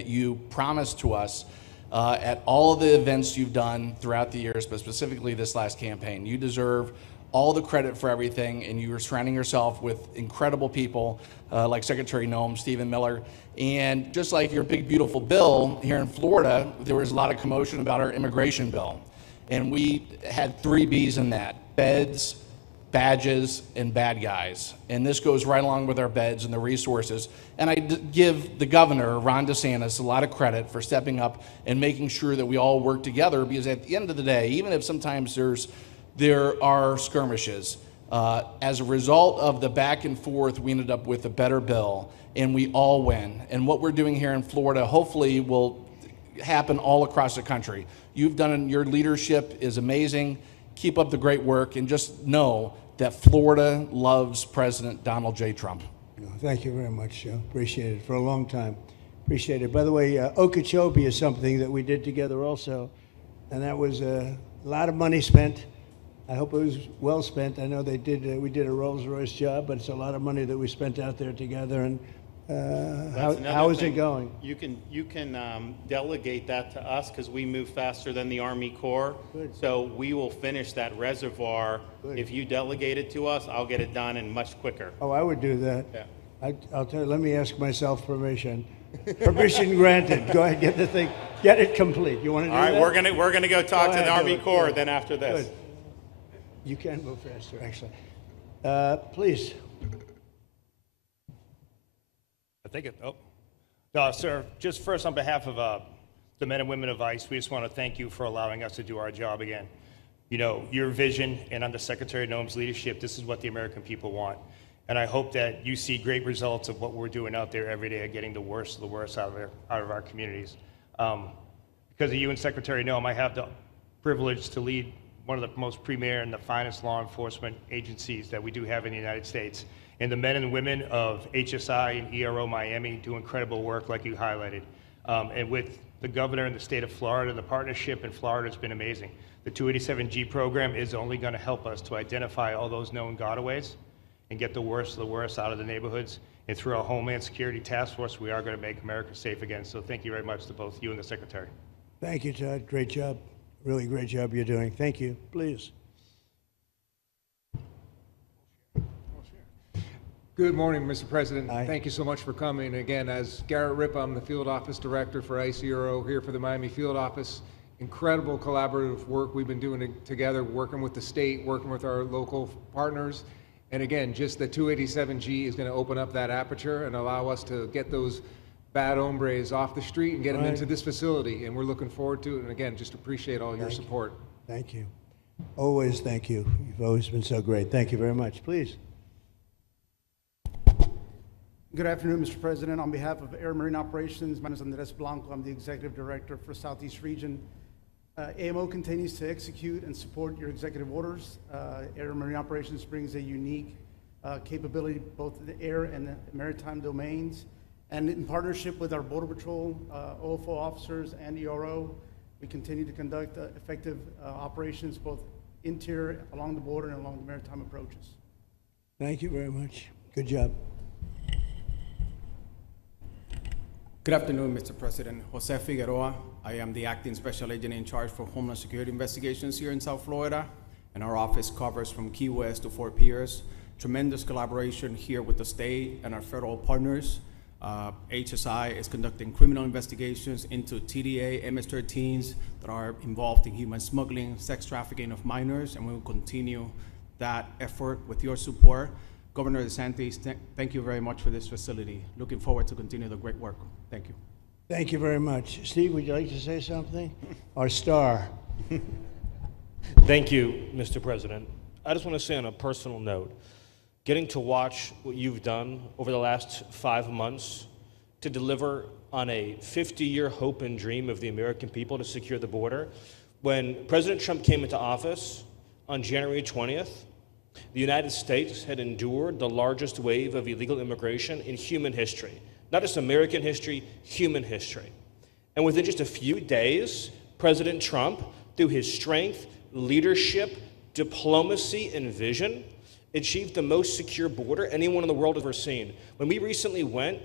you promised to us at all of the events you've done throughout the years, but specifically this last campaign. You deserve all the credit for everything, and you are surrounding yourself with incredible people like Secretary Noem, Stephen Miller, and just like your big, beautiful bill here in Florida, there was a lot of commotion about our immigration bill. And we had 3 B's in that: beds, badges, and bad guys. And this goes right along with our beds and the resources. And I give the governor, Ron DeSantis, a lot of credit for stepping up and making sure that we all work together, because at the end of the day, even if sometimes there are skirmishes, as a result of the back and forth, we ended up with a better bill, and we all win. And what we're doing here in Florida hopefully will happen all across the country. Your leadership is amazing. Keep up the great work, and just know that Florida loves President Donald J. Trump. Thank you very much, Joe. Appreciate it for a long time. Appreciate it. By the way, Okeechobee is something that we did together also, and that was a lot of money spent. I hope it was well spent. I know we did a Rolls-Royce job, but it's a lot of money that we spent out there together. And how is it going? You can delegate that to us, because we move faster than the Army Corps. Good. So we will finish that reservoir. Good. If you delegate it to us, I'll get it done and much quicker. Oh, I would do that. Yeah. I'll tell you, let me ask myself permission. Permission granted. Go ahead, get the thing, get it complete. You want to do that? All right, we're gonna go talk to the Army do it. Corps then after this. Good. You can move faster, actually. Please. I think sir, just first on behalf of the men and women of ICE, we just want to thank you for allowing us to do our job again. You know, your vision and under Secretary Noem's leadership, this is what the American people want. And I hope that you see great results of what we're doing out there every day, getting the worst of the worst out of our communities. Because of you and Secretary Noem, I have the privilege to lead one of the most premier and the finest law enforcement agencies that we do have in the United States. And the men and women of HSI and ERO Miami do incredible work like you highlighted. And with the governor and the state of Florida, the partnership in Florida has been amazing. The 287G program is only going to help us to identify all those known gotaways and get the worst of the worst out of the neighborhoods. And through our Homeland Security Task Force, we are going to make America safe again. So thank you very much to both you and the Secretary. Thank you, Todd. Great job. Really great job you're doing. Thank you. Please. Good morning, Mr. President. Hi. Thank you so much for coming. Again, as Garrett Ripp, I'm the Field Office Director for ICERO here for the Miami Field Office. Incredible collaborative work we've been doing together, working with the state, working with our local partners. And again, just the 287G is going to open up that aperture and allow us to get those bad hombres off the street and get them into this facility. And we're looking forward to it. And again, just appreciate all your support. Thank you. Always thank you. You've always been so great. Thank you very much. Please. Good afternoon, Mr. President. On behalf of Air Marine Operations, my name is Andres Blanco. I'm the Executive Director for Southeast Region. AMO continues to execute and support your executive orders. Air Marine Operations brings a unique capability both in the air and the maritime domains. And in partnership with our Border Patrol, OFO officers, and ERO, we continue to conduct effective operations both interior, along the border, and along the maritime approaches. Thank you very much. Good job. Good afternoon, Mr. President. Jose Figueroa. I am the Acting Special Agent in charge for Homeland Security Investigations here in South Florida, and our office covers from Key West to Fort Pierce. Tremendous collaboration here with the state and our federal partners. HSI is conducting criminal investigations into TDA, MS-13s that are involved in human smuggling, sex trafficking of minors, and we will continue that effort with your support. Governor DeSantis, thank you very much for this facility. Looking forward to continue the great work. Thank you. Thank you very much. Steve, would you like to say something? Our star. Thank you, Mr. President. I just want to say on a personal note, getting to watch what you've done over the last 5 months to deliver on a 50-year hope and dream of the American people to secure the border. When President Trump came into office on January 20th, the United States had endured the largest wave of illegal immigration in human history. Not just American history, human history. And within just a few days, President Trump, through his strength, leadership, diplomacy, and vision, achieved the most secure border anyone in the world has ever seen. When we recently went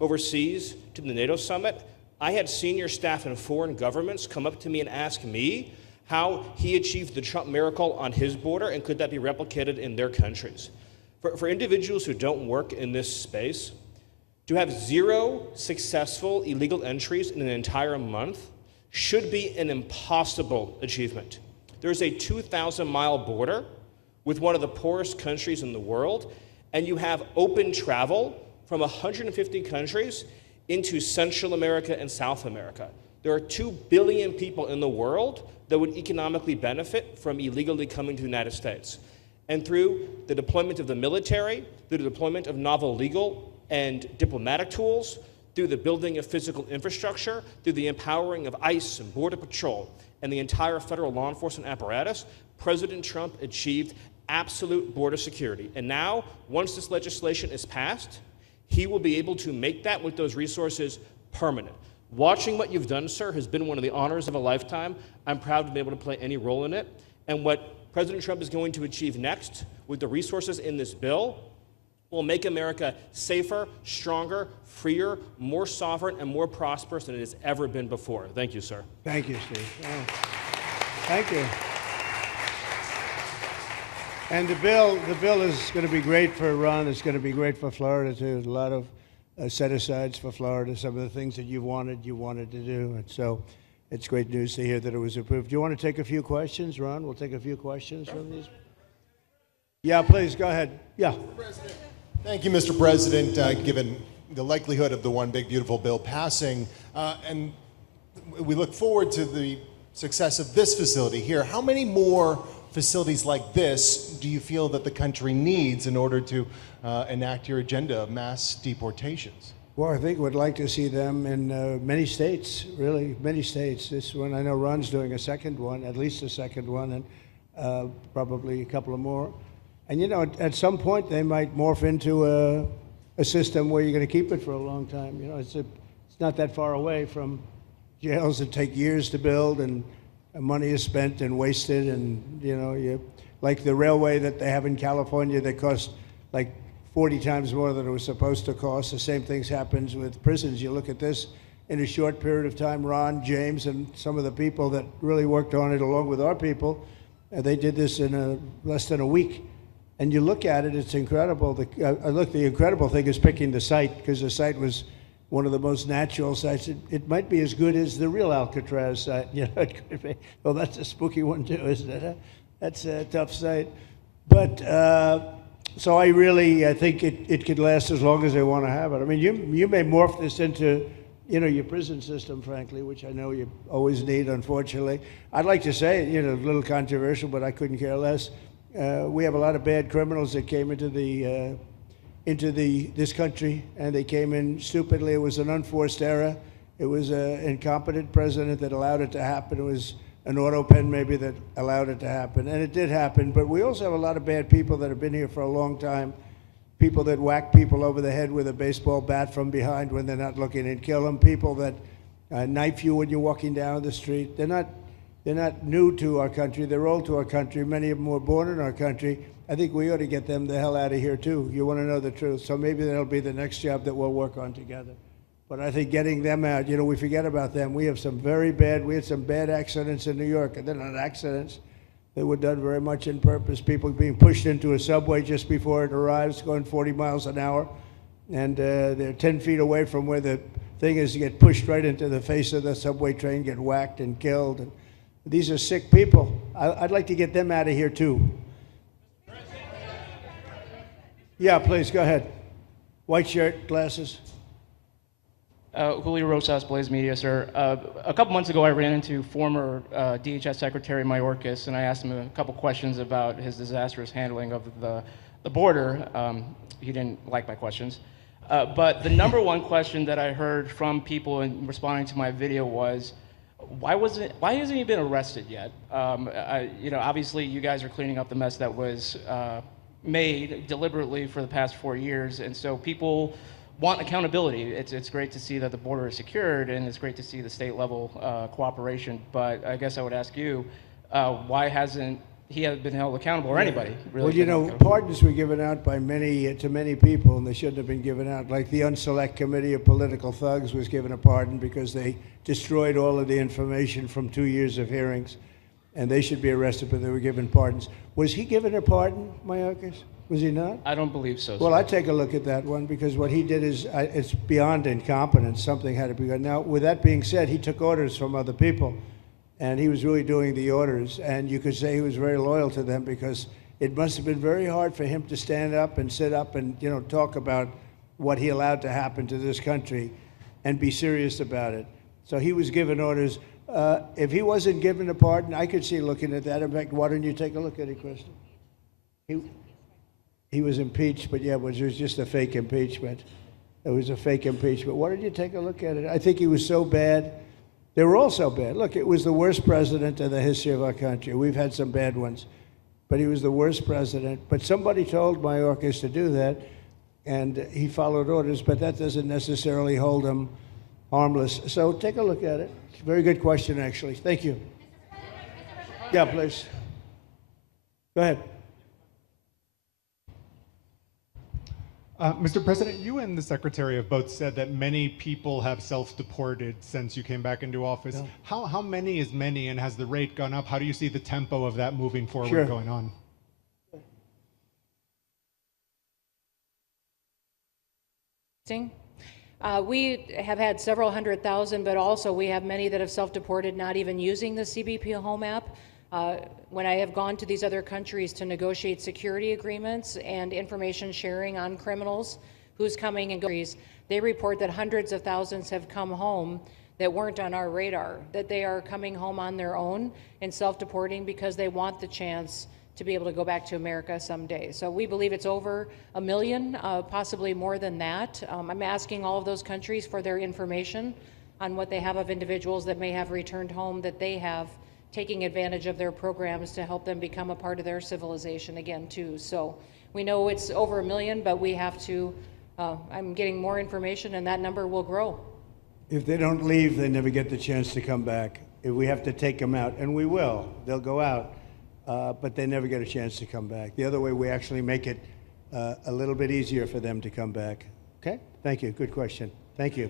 overseas to the NATO summit, I had senior staff in foreign governments come up to me and ask me how he achieved the Trump miracle on his border and could that be replicated in their countries. For individuals who don't work in this space, to have 0 successful illegal entries in an entire month should be an impossible achievement. There's a 2,000-mile border with one of the poorest countries in the world, and you have open travel from 150 countries into Central America and South America. There are 2 billion people in the world that would economically benefit from illegally coming to the United States. And through the deployment of the military, through the deployment of novel legal and diplomatic tools, through the building of physical infrastructure, through the empowering of ICE and Border Patrol, and the entire federal law enforcement apparatus, President Trump achieved absolute border security. And now, once this legislation is passed, he will be able to make that with those resources permanent. Watching what you've done, sir, has been one of the honors of a lifetime. I'm proud to be able to play any role in it. And what President Trump is going to achieve next with the resources in this bill will make America safer, stronger, freer, more sovereign, and more prosperous than it has ever been before. Thank you, sir. Thank you, Steve. Oh. Thank you. And the bill is going to be great for Ron. It's going to be great for Florida, too. A lot of set-asides for Florida, some of the things that you wanted to do. And so it's great news to hear that it was approved. Do you want to take a few questions, Ron? We'll take a few questions from these. Yeah, please, go ahead. Yeah. Thank you, Mr. President. Given the likelihood of the One Big Beautiful Bill passing, and we look forward to the success of this facility here, how many more facilities like this do you feel that the country needs in order to enact your agenda of mass deportations? Well, I think we'd like to see them in many states, really, many states. This one, I know Ron's doing a second one, at least a second one, and probably a couple of more. And, you know, at some point, they might morph into a system where you're going to keep it for a long time. You know, it's not that far away from jails that take years to build, and money is spent and wasted. And, you know, like the railway that they have in California that costs like 40 times more than it was supposed to cost. The same things happens with prisons. You look at this in a short period of time, Ron, James, and some of the people that really worked on it along with our people, they did this in less than a week. And you look at it, it's incredible. The incredible thing is picking the site, because the site was one of the most natural sites. It might be as good as the real Alcatraz site. You know, it could be. Well, that's a spooky one too, isn't it? That's a tough site. But so I think it could last as long as they want to have it. I mean, you may morph this into, you know, your prison system, frankly, which I know you always need, unfortunately. I'd like to say, you know, a little controversial, but I couldn't care less. We have a lot of bad criminals that came into this country, and they came in stupidly. It was an unforced error. It was an incompetent president that allowed it to happen. It was an auto pen maybe that allowed it to happen, and it did happen. But we also have a lot of bad people that have been here for a long time, people that whack people over the head with a baseball bat from behind when they're not looking and kill them, people that knife you when you're walking down the street. They're not new to our country. They're old to our country. Many of them were born in our country. I think we ought to get them the hell out of here, too. You want to know the truth. So maybe that'll be the next job that we'll work on together. But I think getting them out, you know, we forget about them. We had some bad accidents in New York, and they're not accidents. They were done very much in purpose. People being pushed into a subway just before it arrives, going 40 miles an hour. and they're 10 feet away from where the thing is, you get pushed right into the face of the subway train, get whacked and killed. And these are sick people. I'd like to get them out of here too. Yeah, please, go ahead. White shirt, glasses. Julio Rosas, Blaze Media, sir. A couple months ago, I ran into former DHS Secretary Mayorkas, and I asked him a couple questions about his disastrous handling of the border. He didn't like my questions. But the number one question that I heard from people in responding to my video was, why hasn't he been arrested yet? Obviously, you guys are cleaning up the mess that was made deliberately for the past 4 years, and so people want accountability. It's great to see that the border is secured, and it's great to see the state level cooperation. But I guess I would ask you, why hasn't he been held accountable, or anybody really? Well, pardons were given out by to many people, and they shouldn't have been given out. Like the Unselect Committee of Political Thugs was given a pardon because they destroyed all of the information from 2 years of hearings, and they should be arrested, but they were given pardons. Was he given a pardon, Mayorkas? Was he not? I don't believe so. Well, sir. I'd take a look at that one, because what he did is it's beyond incompetence. Something had to be done. Now, with that being said, he took orders from other people, and he was really doing the orders. And you could say he was very loyal to them, because it must have been very hard for him to stand up and sit up and talk about what he allowed to happen to this country and be serious about it. So he was given orders. If he wasn't given a pardon, I could see looking at that. In fact, why don't you take a look at it, Kristen? He was impeached, but yeah, it was just a fake impeachment. It was a fake impeachment. Why don't you take a look at it? I think he was so bad. They were all so bad. Look, it was the worst president in the history of our country. We've had some bad ones, but he was the worst president. But somebody told Mayorkas to do that, and he followed orders, but that doesn't necessarily hold him harmless. So take a look at it. Very good question, actually. Thank you. Yeah, please. Go ahead. Mr. President, you and the Secretary have both said that many people have self-deported since you came back into office. Yeah. How many is many, and has the rate gone up? How do you see the tempo of that moving forward going on? We have had several 100,000, but also we have many that have self-deported, not even using the CBP Home app. When I have gone to these other countries to negotiate security agreements and information sharing on criminals, who's coming and going, they report that hundreds of thousands have come home that weren't on our radar, that they are coming home on their own and self-deporting because they want the chance to be able to go back to America someday. So we believe it's over 1 million, possibly more than that. I'm asking all of those countries for their information on what they have of individuals that may have returned home, that they have taking advantage of their programs to help them become a part of their civilization again too. So we know it's over 1 million, but we have to, I'm getting more information, and that number will grow. If they don't leave, they never get the chance to come back. If we have to take them out, and we will, they'll go out, but they never get a chance to come back. The other way, we actually make it a little bit easier for them to come back. Okay, thank you, good question. Thank you.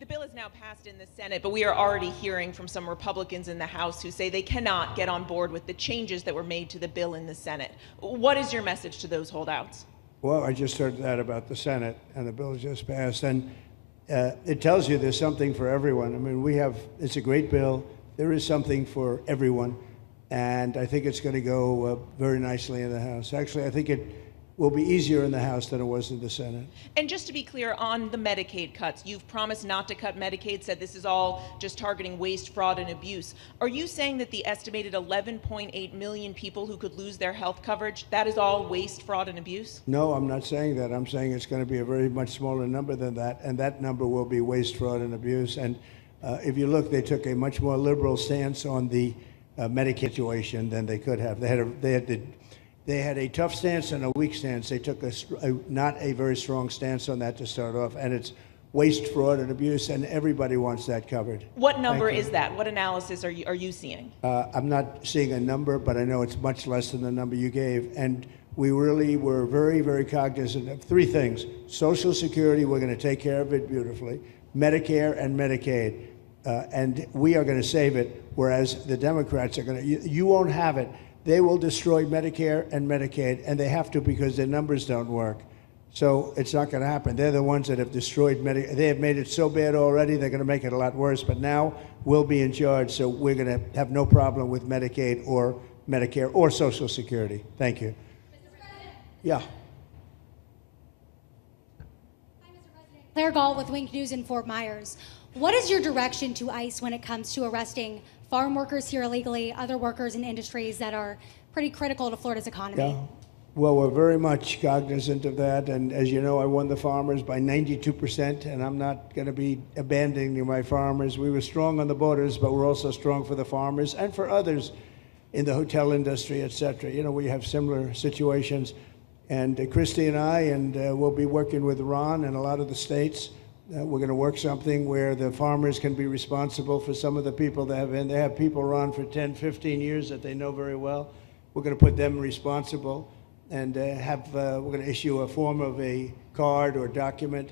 The bill is now passed in the Senate, but we are already hearing from some Republicans in the House who say they cannot get on board with the changes that were made to the bill in the Senate. What is your message to those holdouts? Well, I just heard that about the Senate, and the bill just passed, and it tells you there's something for everyone. I mean, it's a great bill. There is something for everyone, and I think it's going to go very nicely in the House. Actually, I think it will be easier in the House than it was in the Senate. And just to be clear, on the Medicaid cuts, you've promised not to cut Medicaid, said this is all just targeting waste, fraud, and abuse. Are you saying that the estimated 11.8 million people who could lose their health coverage, that is all waste, fraud, and abuse? No, I'm not saying that. I'm saying it's going to be a very much smaller number than that, and that number will be waste, fraud, and abuse. And if you look, they took a much more liberal stance on the Medicaid situation than they could have. They had a tough stance and a weak stance. They took not a very strong stance on that to start off, and it's waste, fraud, and abuse, and everybody wants that covered. What number is that? What analysis are you seeing? I'm not seeing a number, but I know it's much less than the number you gave, and we really were very, very cognizant of three things. Social Security, we're going to take care of it beautifully. Medicare and Medicaid, and we are going to save it, whereas the Democrats are going to, you won't have it. they will destroy Medicare and Medicaid, and they have to because their numbers don't work. So it's not going to happen. They're the ones that have destroyed Medicare. They have made it so bad already, they're going to make it a lot worse. But now we'll be in charge, so we're going to have no problem with Medicaid or Medicare or Social Security. Thank you. Yeah. Claire Gall with Wink News in Fort Myers. What is your direction to ICE when it comes to arresting farm workers here illegally, other workers in industries that are pretty critical to Florida's economy? Yeah. Well, we're very much cognizant of that, and as you know, I won the farmers by 92%, and I'm not going to be abandoning my farmers. We were strong on the borders, but we're also strong for the farmers and for others in the hotel industry, et cetera. You know, we have similar situations, and Christy and I, and we'll be working with Ron and a lot of the states. We're going to work something where the farmers can be responsible for some of the people they have people, Ron, for 10, 15 years that they know very well. We're going to put them responsible. And we're going to issue a form of a card or document,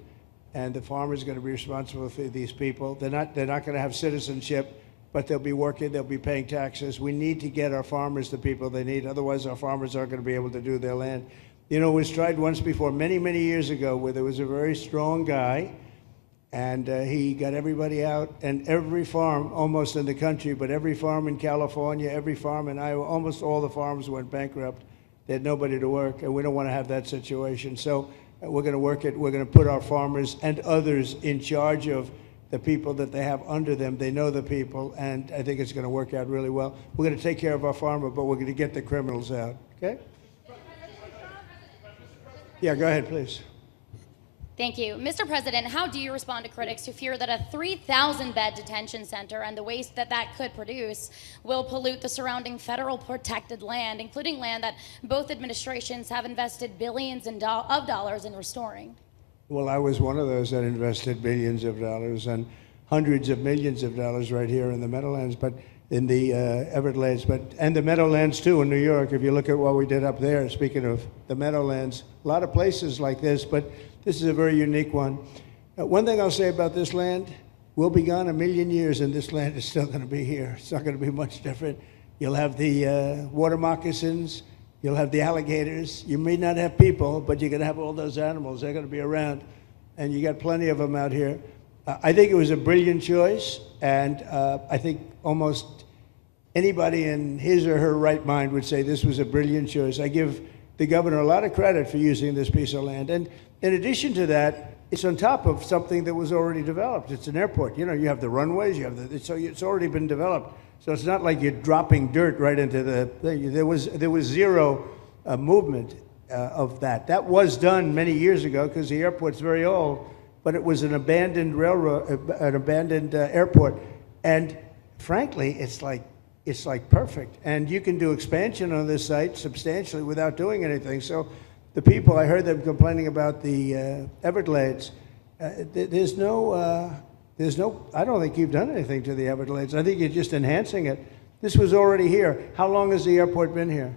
and the farmer is going to be responsible for these people. They're not going to have citizenship, but they'll be working, they'll be paying taxes. We need to get our farmers the people they need, otherwise our farmers aren't going to be able to do their land. You know, it was tried once before, many, many years ago, where there was a very strong guy, and he got everybody out, and every farm, almost in the country, but every farm in California, every farm in Iowa, almost all the farms went bankrupt. They had nobody to work, and we don't want to have that situation. So we're going to work it. We're going to put our farmers and others in charge of the people that they have under them. They know the people, and I think it's going to work out really well. We're going to take care of our farmer, but we're going to get the criminals out. Okay? Yeah, go ahead, please. Thank you. Mr. President, how do you respond to critics who fear that a 3,000-bed detention center and the waste that that could produce will pollute the surrounding federal protected land, including land that both administrations have invested billions of dollars in restoring? Well, I was one of those that invested billions of dollars and hundreds of millions of dollars right here in the Meadowlands, but in the Everglades, and the Meadowlands too in New York. If you look at what we did up there, speaking of the Meadowlands, a lot of places like this, but this is a very unique one. One thing I'll say about this land, we'll be gone a million years and this land is still going to be here. It's not going to be much different. You'll have the water moccasins, you'll have the alligators. You may not have people, but you're going to have all those animals. They're going to be around, and you got plenty of them out here. I think it was a brilliant choice, and I think almost anybody in his or her right mind would say this was a brilliant choice. I give the governor a lot of credit for using this piece of land. And in addition to that, it's on top of something that was already developed. It's an airport. You know, you have the runways, you have so it's already been developed. So it's not like you're dropping dirt right into the thing. There was zero movement of that. That was done many years ago because the airport's very old, but it was an abandoned railroad, an abandoned airport. And frankly, it's like perfect. And you can do expansion on this site substantially without doing anything. So the people, I heard them complaining about the Everglades. There's no, I don't think you've done anything to the Everglades. I think you're just enhancing it. This was already here. How long has the airport been here?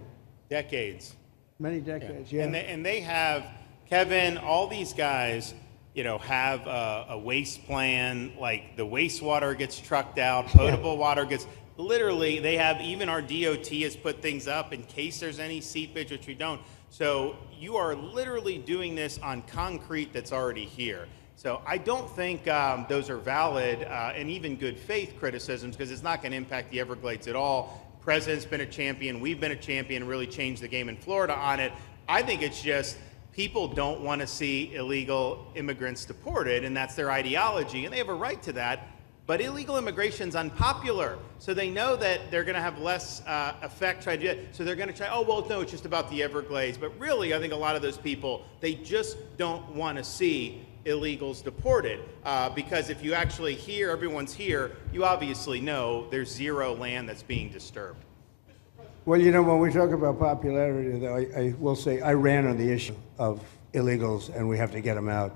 Decades. Many decades, yeah. And they have, Kevin, all these guys, you know, have a waste plan, like the wastewater gets trucked out, potable water gets, literally, they have, even our DOT has put things up in case there's any seepage, which we don't. So you are literally doing this on concrete that's already here. So I don't think those are valid and even good faith criticisms, because it's not going to impact the Everglades at all. President's been a champion, we've been a champion, really changed the game in Florida on it. I think it's just people don't want to see illegal immigrants deported, and that's their ideology, and they have a right to that. But illegal immigration's unpopular, so they know that they're going to have less effect trying to do it. So they're going to try, oh, well, no, it's just about the Everglades. But really, I think a lot of those people, they just don't want to see illegals deported. Because if you actually hear, everyone's here, you obviously know there's zero land that's being disturbed. Well, you know, when we talk about popularity, though, I will say I ran on the issue of illegals, and we have to get them out.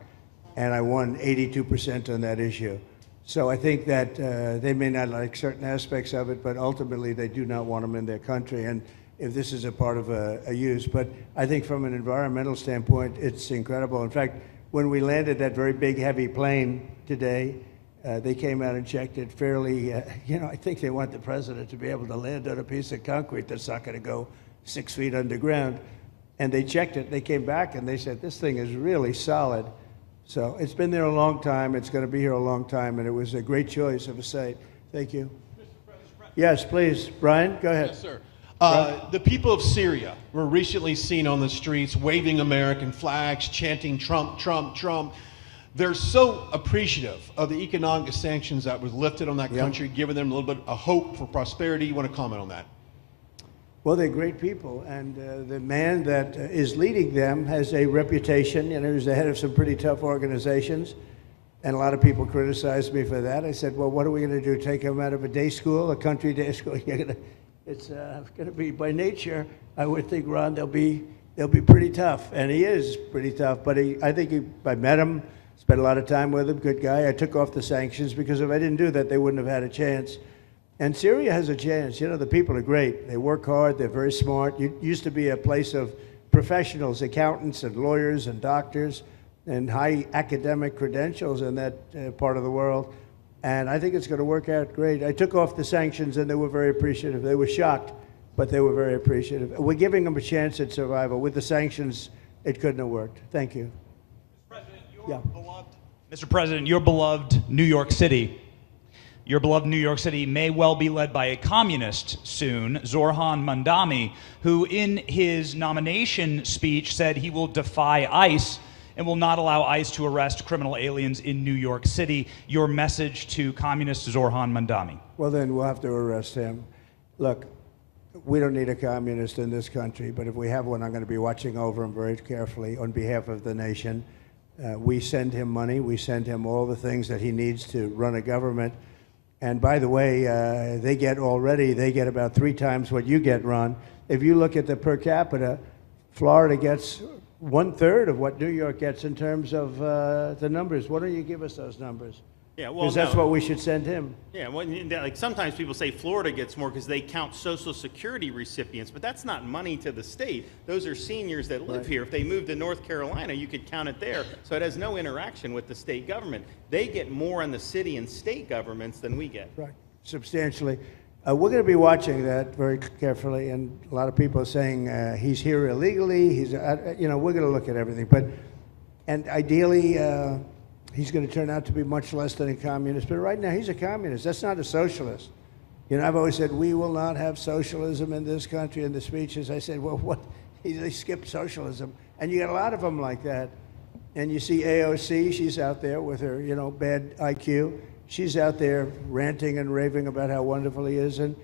And I won 82% on that issue. So I think that they may not like certain aspects of it, but ultimately they do not want them in their country. And if this is a part of a use, but I think from an environmental standpoint, it's incredible. In fact, when we landed that very big, heavy plane today, They came out and checked it fairly. I think they want the president to be able to land on a piece of concrete that's not going to go 6 feet underground. And they checked it. They came back and they said, this thing is really solid. So it's been there a long time. It's going to be here a long time. And it was a great choice of a site. Thank you. Yes, please. Brian, go ahead. Yes, sir. The people of Syria were recently seen on the streets waving American flags, chanting Trump, Trump, Trump. They're so appreciative of the economic sanctions that was lifted on that country, giving them a little bit of hope for prosperity. You want to comment on that? Well, they're great people, and the man that is leading them has a reputation. He's the head of some pretty tough organizations, and a lot of people criticized me for that. I said, well, what are we going to do, take him out of a day school, a country day school? It's going to be, by nature, I would think, Ron, they'll be pretty tough, and he is pretty tough, but I met him, spent a lot of time with him, good guy. I took off the sanctions because if I didn't do that, they wouldn't have had a chance. And Syria has a chance. The people are great. They work hard. They're very smart. It used to be a place of professionals, accountants and lawyers and doctors and high academic credentials in that part of the world. And I think it's going to work out great. I took off the sanctions and they were very appreciative. They were shocked, but they were very appreciative. We're giving them a chance at survival. With the sanctions, it couldn't have worked. Thank you. Mr. President, your beloved New York City may well be led by a communist soon, Zoran Mandami, who in his nomination speech said he will defy ICE and will not allow ICE to arrest criminal aliens in New York City. Your message to communist Zoran Mandami. Well, then we'll have to arrest him. Look, we don't need a communist in this country, but if we have one, I'm going to be watching over him very carefully on behalf of the nation. We send him money. We send him all the things that he needs to run a government. And by the way, they get about 3 times what you get, Ron. If you look at the per capita, Florida gets 1/3 of what New York gets in terms of the numbers. Why don't you give us those numbers? Yeah, well, because that's what we should send him. Yeah, well, like sometimes people say Florida gets more because they count Social Security recipients, but that's not money to the state. Those are seniors that live here. If they moved to North Carolina, you could count it there. So it has no interaction with the state government. They get more in the city and state governments than we get. Right, substantially. We're going to be watching that very carefully, and a lot of people are saying he's here illegally. We're going to look at everything, and ideally. He's going to turn out to be much less than a communist. But right now, he's a communist. That's not a socialist. I've always said, we will not have socialism in this country. In the speeches, I said, well, what? They skipped socialism. And you got a lot of them like that. And you see AOC, she's out there with her, bad IQ. She's out there ranting and raving about how wonderful he is. And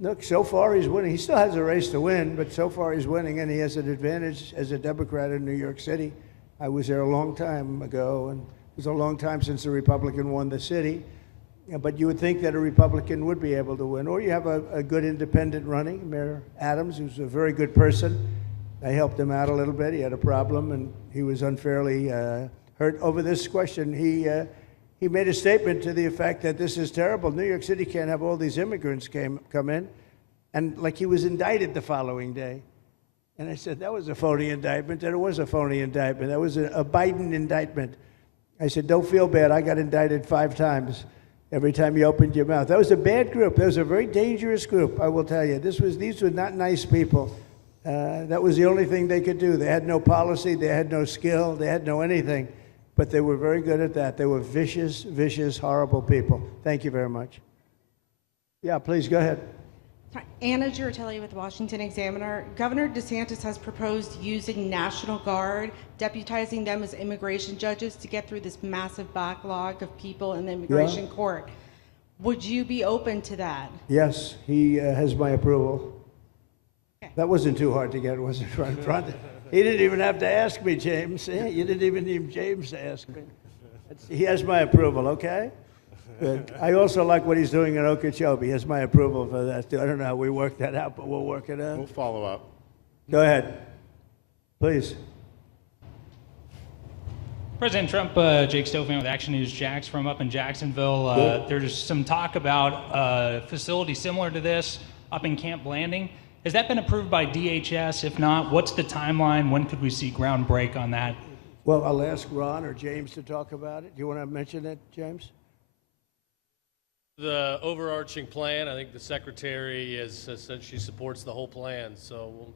look, so far he's winning. He still has a race to win, but so far he's winning, and he has an advantage as a Democrat in New York City. I was there a long time ago, and it was a long time since a Republican won the city, but you would think that a Republican would be able to win. Or you have a good independent running, Mayor Adams, who's a very good person. I helped him out a little bit. He had a problem, and he was unfairly hurt over this question. He made a statement to the effect that this is terrible. New York City can't have all these immigrants come in, and like he was indicted the following day. And I said, that was a phony indictment, and it was a phony indictment. That was a Biden indictment. I said, don't feel bad. I got indicted 5 times every time you opened your mouth. That was a bad group. That was a very dangerous group, I will tell you. These were not nice people. That was the only thing they could do. They had no policy. They had no skill. They had no anything. But they were very good at that. They were vicious, vicious, horrible people. Thank you very much. Yeah, please go ahead. Anna Giratelli with Washington Examiner. Governor DeSantis has proposed using National Guard, deputizing them as immigration judges to get through this massive backlog of people in the immigration court. Would you be open to that? Yes, he has my approval. Okay. That wasn't too hard to get, was it, Ron? He didn't even have to ask me, James. You didn't even need James to ask me. He has my approval, okay? Good. I also like what he's doing in Okeechobee. He has my approval for that, too. I don't know how we work that out, but we'll work it out. We'll follow up. Go ahead. Please. President Trump, Jake Stofan with Action News Jax from up in Jacksonville. There's some talk about a facility similar to this up in Camp Blanding. Has that been approved by DHS? If not, what's the timeline? When could we see ground break on that? Well, I'll ask Ron or James to talk about it. Do you want to mention it, James? The overarching plan, I think the secretary has said she supports the whole plan, so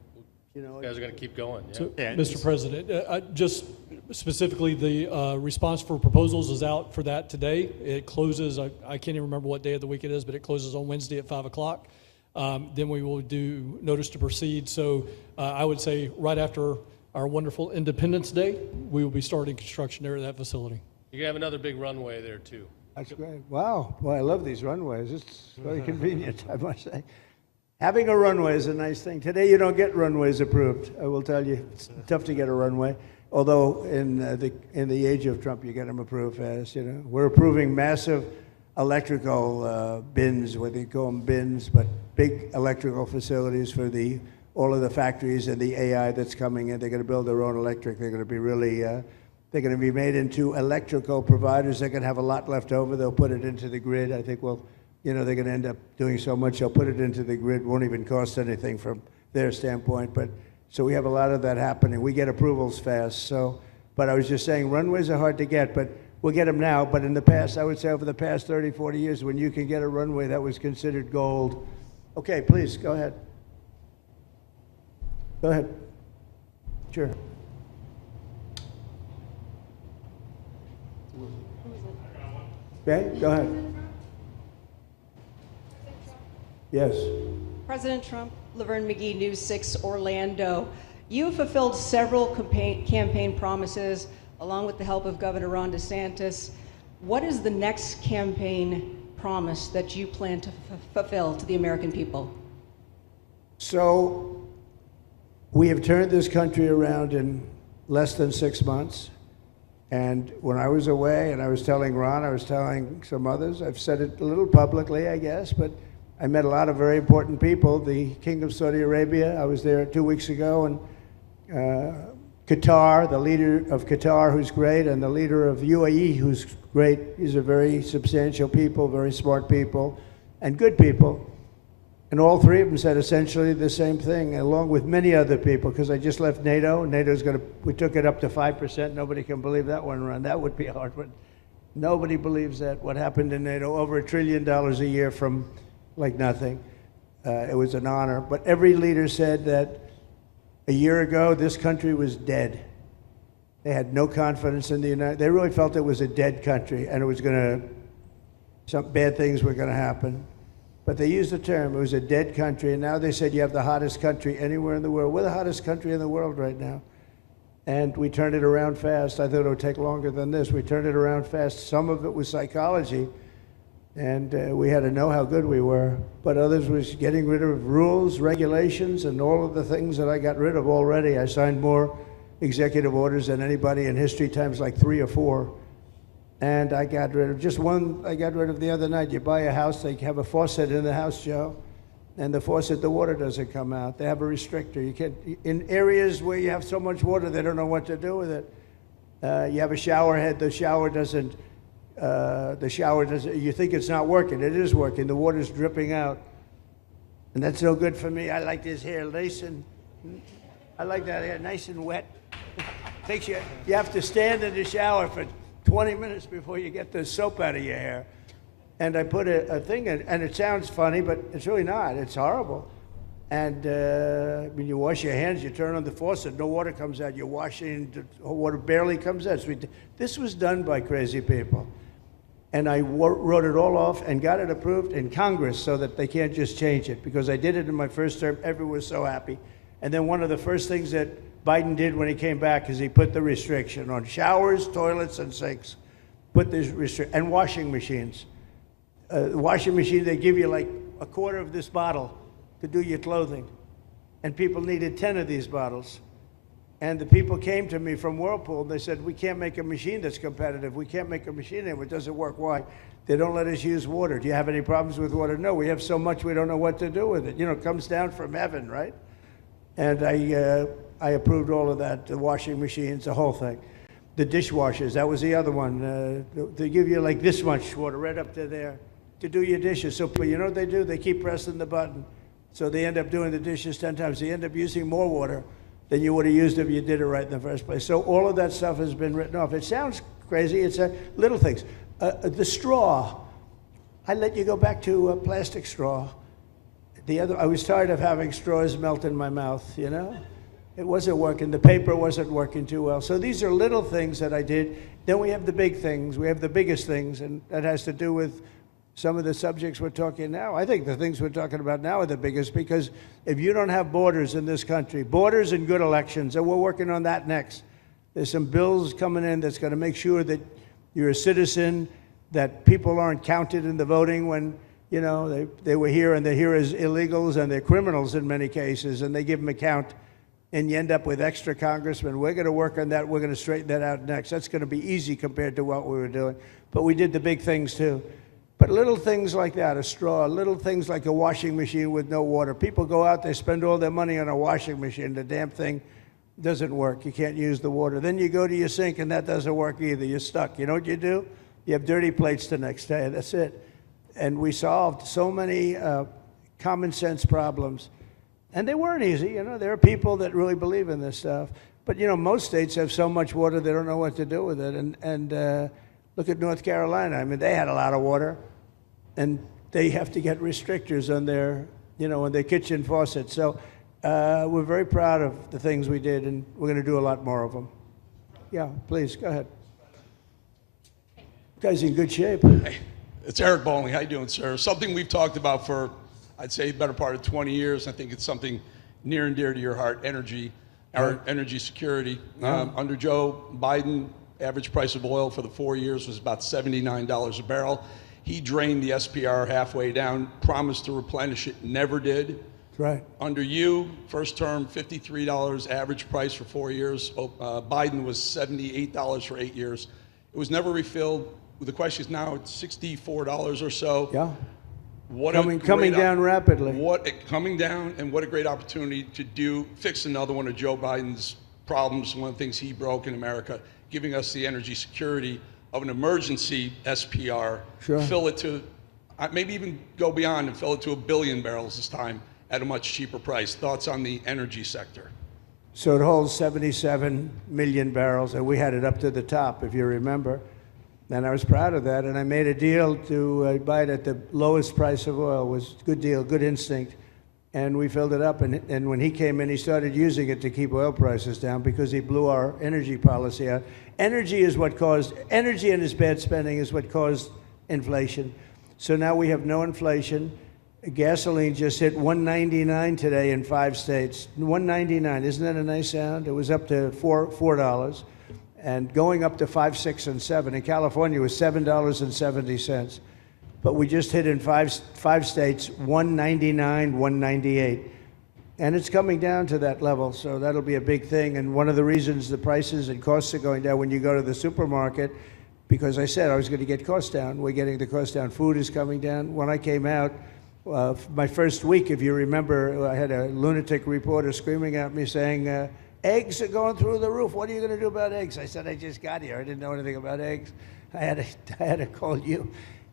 you guys are going to keep going. Yeah. So, Mr. President, just specifically, the response for proposals is out for that today. It closes, I can't even remember what day of the week it is, but it closes on Wednesday at 5 o'clock. Then we will do notice to proceed. So I would say right after our wonderful Independence Day, we will be starting construction there at that facility. You're going to have another big runway there, too. That's great. Wow. Boy, I love these runways. It's very convenient, I must say. Having a runway is a nice thing. Today, you don't get runways approved. I will tell you, it's tough to get a runway. Although in the age of Trump, you get them approved fast. You know, we're approving massive electrical bins, what they call them bins, but big electrical facilities for all of the factories and the AI that's coming in. They're going to build their own electric. They're going to be really, they're going to be made into electrical providers. They're going to have a lot left over. They'll put it into the grid. I think, well, you know, they're going to end up doing so much. They'll put it into the grid. Won't even cost anything from their standpoint. But so we have a lot of that happening. We get approvals fast. So, but I was just saying, runways are hard to get, but we'll get them now. But in the past, I would say over the past 30, 40 years, when you can get a runway, that was considered gold. Okay, please, go ahead. Go ahead. Sure. Okay, go ahead. Yes. President Trump, Laverne McGee, News 6 Orlando. You have fulfilled several campaign promises along with the help of Governor Ron DeSantis. What is the next campaign promise that you plan to fulfill to the American people? So we have turned this country around in less than 6 months. And when I was away, and I was telling Ron, I was telling some others, I've said it a little publicly, I guess, but I met a lot of very important people. The King of Saudi Arabia, I was there 2 weeks ago, and Qatar, the leader of Qatar, who's great, and the leader of UAE, who's great. These are very substantial people, very smart people, and good people. And all three of them said essentially the same thing, along with many other people, because I just left NATO. NATO's going to, we took it up to 5%. Nobody can believe that one, Ron. That would be hard, but nobody believes that. What happened in NATO, over $1 trillion a year from like nothing. It was an honor. But every leader said that a year ago, this country was dead. They had no confidence in the United States. They really felt it was a dead country, and it was going to, some bad things were going to happen. But they used the term, it was a dead country, and now they said you have the hottest country anywhere in the world. We're the hottest country in the world right now. And we turned it around fast. I thought it would take longer than this. We turned it around fast. Some of it was psychology, and we had to know how good we were. But others was getting rid of rules, regulations, and all of the things that I got rid of already. I signed more executive orders than anybody in history, times like 3 or 4. And I got rid of just one. I got rid of the other night. You buy a house, they have a faucet in the house, Joe, and the faucet, the water doesn't come out. They have a restrictor. You can't, in areas where you have so much water, they don't know what to do with it. You have a shower head, the shower doesn't, you think it's not working. It is working. The water's dripping out. And that's no good for me. I like this hair nice and, I like that hair nice and wet. Takes you have to stand in the shower for 20 minutes before you get the soap out of your hair. And I put a thing in, and it sounds funny, but it's really not. It's horrible. And when you wash your hands, you turn on the faucet, no water comes out. You're washing, the water barely comes out. So this was done by crazy people. And I wrote it all off and got it approved in Congress so that they can't just change it, because I did it in my first term. Everyone was so happy. And then one of the first things that Biden did when he came back is he put the restriction on showers, toilets, and sinks. Put this restriction, and washing machines. The washing machine, they give you like a quarter of this bottle to do your clothing. And people needed 10 of these bottles. And the people came to me from Whirlpool, and they said, we can't make a machine that's competitive. We can't make a machine anymore. It doesn't work. Why? They don't let us use water. Do you have any problems with water? No, we have so much we don't know what to do with it. You know, it comes down from heaven, right? And I approved all of that, the washing machines, the whole thing. The dishwashers, that was the other one. They give you like this much water right up to there to do your dishes. So you know what they do? They keep pressing the button. So they end up doing the dishes 10 times. They end up using more water than you would have used if you did it right in the first place. So all of that stuff has been written off. It sounds crazy. It's little things. The straw. I let you go back to a plastic straw. I was tired of having straws melt in my mouth, you know? It wasn't working. The paper wasn't working too well. So these are little things that I did. Then we have the big things. We have the biggest things, and that has to do with some of the subjects we're talking now. I think the things we're talking about now are the biggest, because if you don't have borders in this country, borders and good elections, and we're working on that next. There's some bills coming in that's going to make sure that you're a citizen, that people aren't counted in the voting when, you know, they were here and they're here as illegals and they're criminals in many cases, and they give them a count, and you end up with extra congressmen. We're going to work on that. We're going to straighten that out next. That's going to be easy compared to what we were doing. But we did the big things too. But little things like that, a straw, little things like a washing machine with no water. People go out, they spend all their money on a washing machine. The damn thing doesn't work. You can't use the water. Then you go to your sink and that doesn't work either. You're stuck. You know what you do? You have dirty plates the next day. That's it. And we solved so many common sense problems. And they weren't easy. You know, there are people that really believe in this stuff. But, you know, most states have so much water they don't know what to do with it. And look at North Carolina. I mean, they had a lot of water, and they have to get restrictors on their, you know, on their kitchen faucet. So we're very proud of the things we did, and we're going to do a lot more of them. Yeah, please, go ahead. You guys in good shape. Hey, it's Eric Bowling. How you doing, sir? Something we've talked about for, I'd say, better part of 20 years. I think it's something near and dear to your heart, energy, our energy security. Under Joe Biden, average price of oil for the 4 years was about $79 a barrel. He drained the SPR halfway down, promised to replenish it, never did. Right. Under you, first term, $53 average price for 4 years. Biden was $78 for 8 years. It was never refilled. The question is now it's $64 or so. Yeah. What coming down rapidly. Coming down, and what a great opportunity to fix another one of Joe Biden's problems, one of the things he broke in America, giving us the energy security of an emergency SPR, Sure. fill it to, maybe even go beyond and fill it to 1 billion barrels this time at a much cheaper price. Thoughts on the energy sector? So it holds 77 million barrels, and we had it up to the top, if you remember. And I was proud of that, and I made a deal to buy it at the lowest price of oil. It was a good deal, good instinct. And we filled it up, and when he came in, he started using it to keep oil prices down because he blew our energy policy out. Energy and his bad spending is what caused inflation. So now we have no inflation. Gasoline just hit $1.99 today in 5 states. $1.99, isn't that a nice sound? It was up to $4, and going up to $5, $6, and $7. In California, it was $7.70. But we just hit in five states, $1.99, $1.98. And it's coming down to that level, so that'll be a big thing. And one of the reasons the prices and costs are going down when you go to the supermarket, because I said I was going to get costs down. We're getting the costs down. Food is coming down. When I came out, my first week, if you remember, I had a lunatic reporter screaming at me saying, eggs are going through the roof. What are you going to do about eggs? I said, I just got here. I didn't know anything about eggs. I had to call you.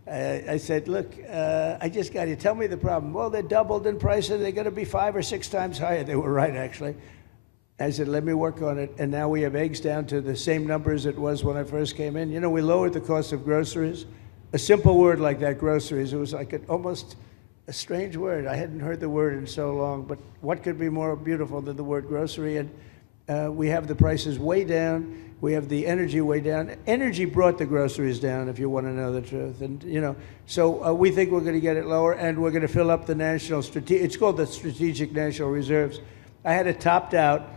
I said, look, I just got here. Tell me the problem. Well, they doubled in price, and they're going to be 5 or 6 times higher. They were right, actually. I said, let me work on it. And now we have eggs down to the same numbers it was when I first came in. You know, we lowered the cost of groceries. A simple word like that, groceries, it was like almost a strange word. I hadn't heard the word in so long, but what could be more beautiful than the word grocery? And we have the prices way down. We have the energy way down. Energy brought the groceries down, if you want to know the truth. And, you know, so we think we're going to get it lower, and we're going to fill up the it's called the Strategic National Reserves. I had it topped out,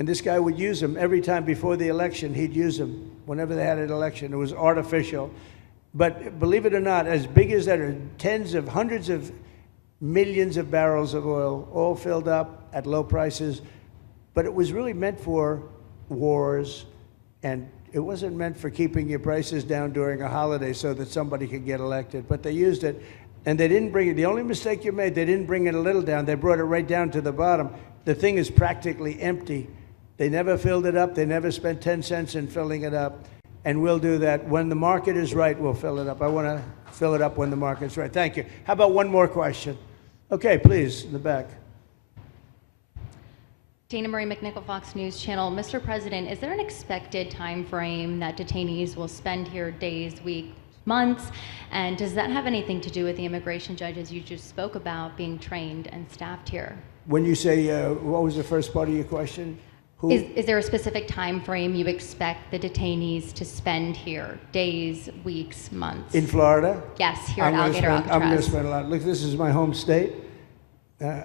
and this guy would use them every time before the election. He'd use them whenever they had an election. It was artificial. But believe it or not, as big as that are tens of hundreds of millions of barrels of oil, all filled up at low prices. But it was really meant for wars, and it wasn't meant for keeping your prices down during a holiday so that somebody could get elected. But they used it, and they didn't bring it. The only mistake you made, they didn't bring it a little down. They brought it right down to the bottom. The thing is practically empty. They never filled it up. They never spent 10 cents in filling it up. And we'll do that. When the market is right, we'll fill it up. I want to fill it up when the market's right. Thank you. How about one more question? Okay, please, in the back. Dana Marie McNichol, Fox News Channel. Mr. President, is there an expected time frame that detainees will spend here, days, weeks, months? And does that have anything to do with the immigration judges you just spoke about being trained and staffed here? When you say, what was the first part of your question? Is there a specific time frame you expect the detainees to spend here? Days, weeks, months? In Florida? Yes, here at Alligator, Alcatraz. I'm going to spend a lot. Look, this is my home state.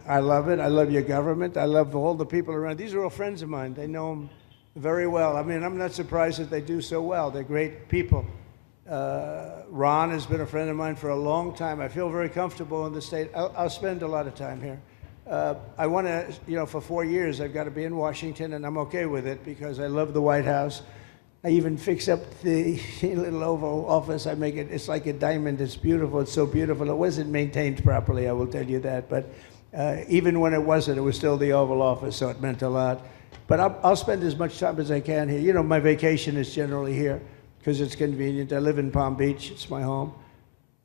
I love it. I love your government. I love all the people around. These are all friends of mine. They know them very well. I mean, I'm not surprised that they do so well. They're great people. Ron has been a friend of mine for a long time. I feel very comfortable in the state. I'll spend a lot of time here. I want to, for 4 years, I've got to be in Washington, and I'm okay with it because I love the White House. I even fix up the little Oval Office. I make it, it's like a diamond. It's beautiful. It's so beautiful. It wasn't maintained properly, I will tell you that. But even when it wasn't, it was still the Oval Office, so it meant a lot. But I'll spend as much time as I can here. My vacation is generally here because it's convenient. I live in Palm Beach. It's my home.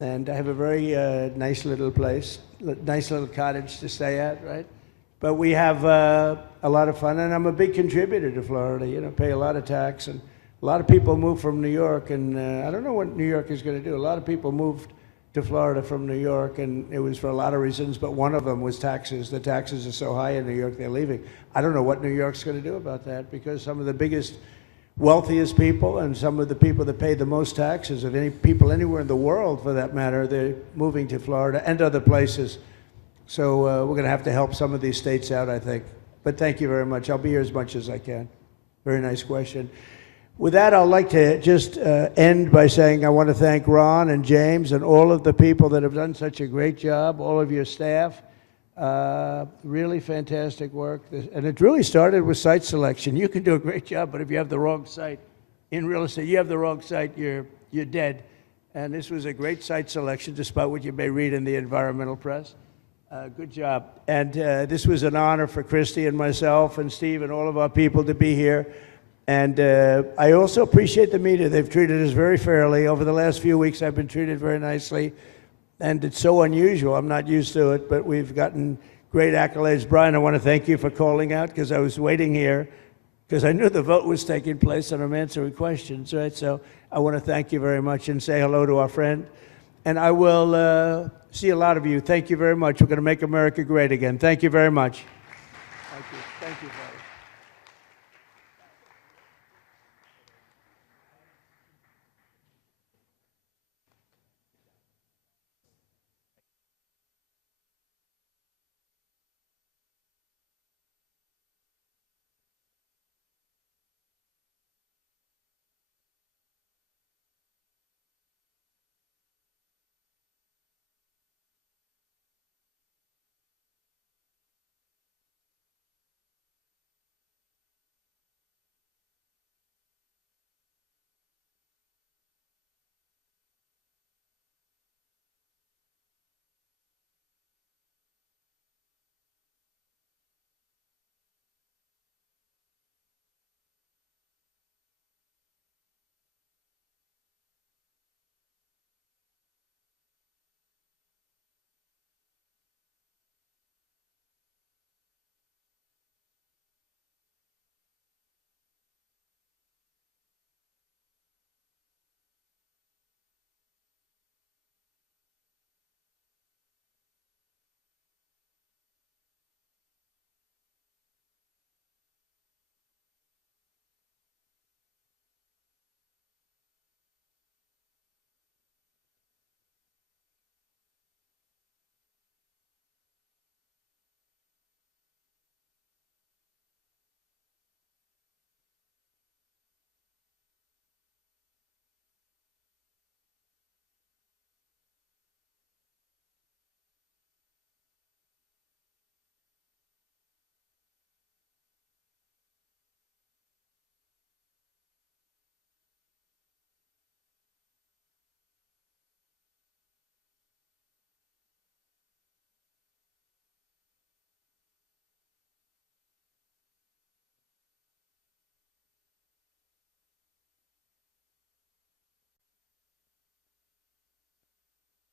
And I have a very nice little place, nice little cottage to stay at, right? But we have a lot of fun, and I'm a big contributor to Florida, pay a lot of tax. And a lot of people move from New York, and I don't know what New York is going to do. A lot of people moved to Florida from New York, and it was for a lot of reasons, but one of them was taxes. The taxes are so high in New York, they're leaving. I don't know what New York's going to do about that, because some of the biggest wealthiest people and some of the people that pay the most taxes of any people anywhere in the world, for that matter, they're moving to Florida and other places. So we're going to have to help some of these states out, I think. But thank you very much. I'll be here as much as I can. Very nice question. With that, I'd like to just end by saying I want to thank Ron and James and all of the people that have done such a great job, all of your staff. Really fantastic work. And it really started with site selection. You can do a great job, but if you have the wrong site in real estate, you have the wrong site, you're dead. And this was a great site selection, despite what you may read in the environmental press. Good job. And this was an honor for Christy and myself and Steve and all of our people to be here. And I also appreciate the media. They've treated us very fairly. Over the last few weeks, I've been treated very nicely. And it's so unusual. I'm not used to it, but we've gotten great accolades. Brian, I want to thank you for calling out, because I was waiting here because I knew the vote was taking place and I'm answering questions, right? So I want to thank you very much and say hello to our friend. And I will see a lot of you. Thank you very much. We're going to make America great again. Thank you very much. Thank you. Thank you.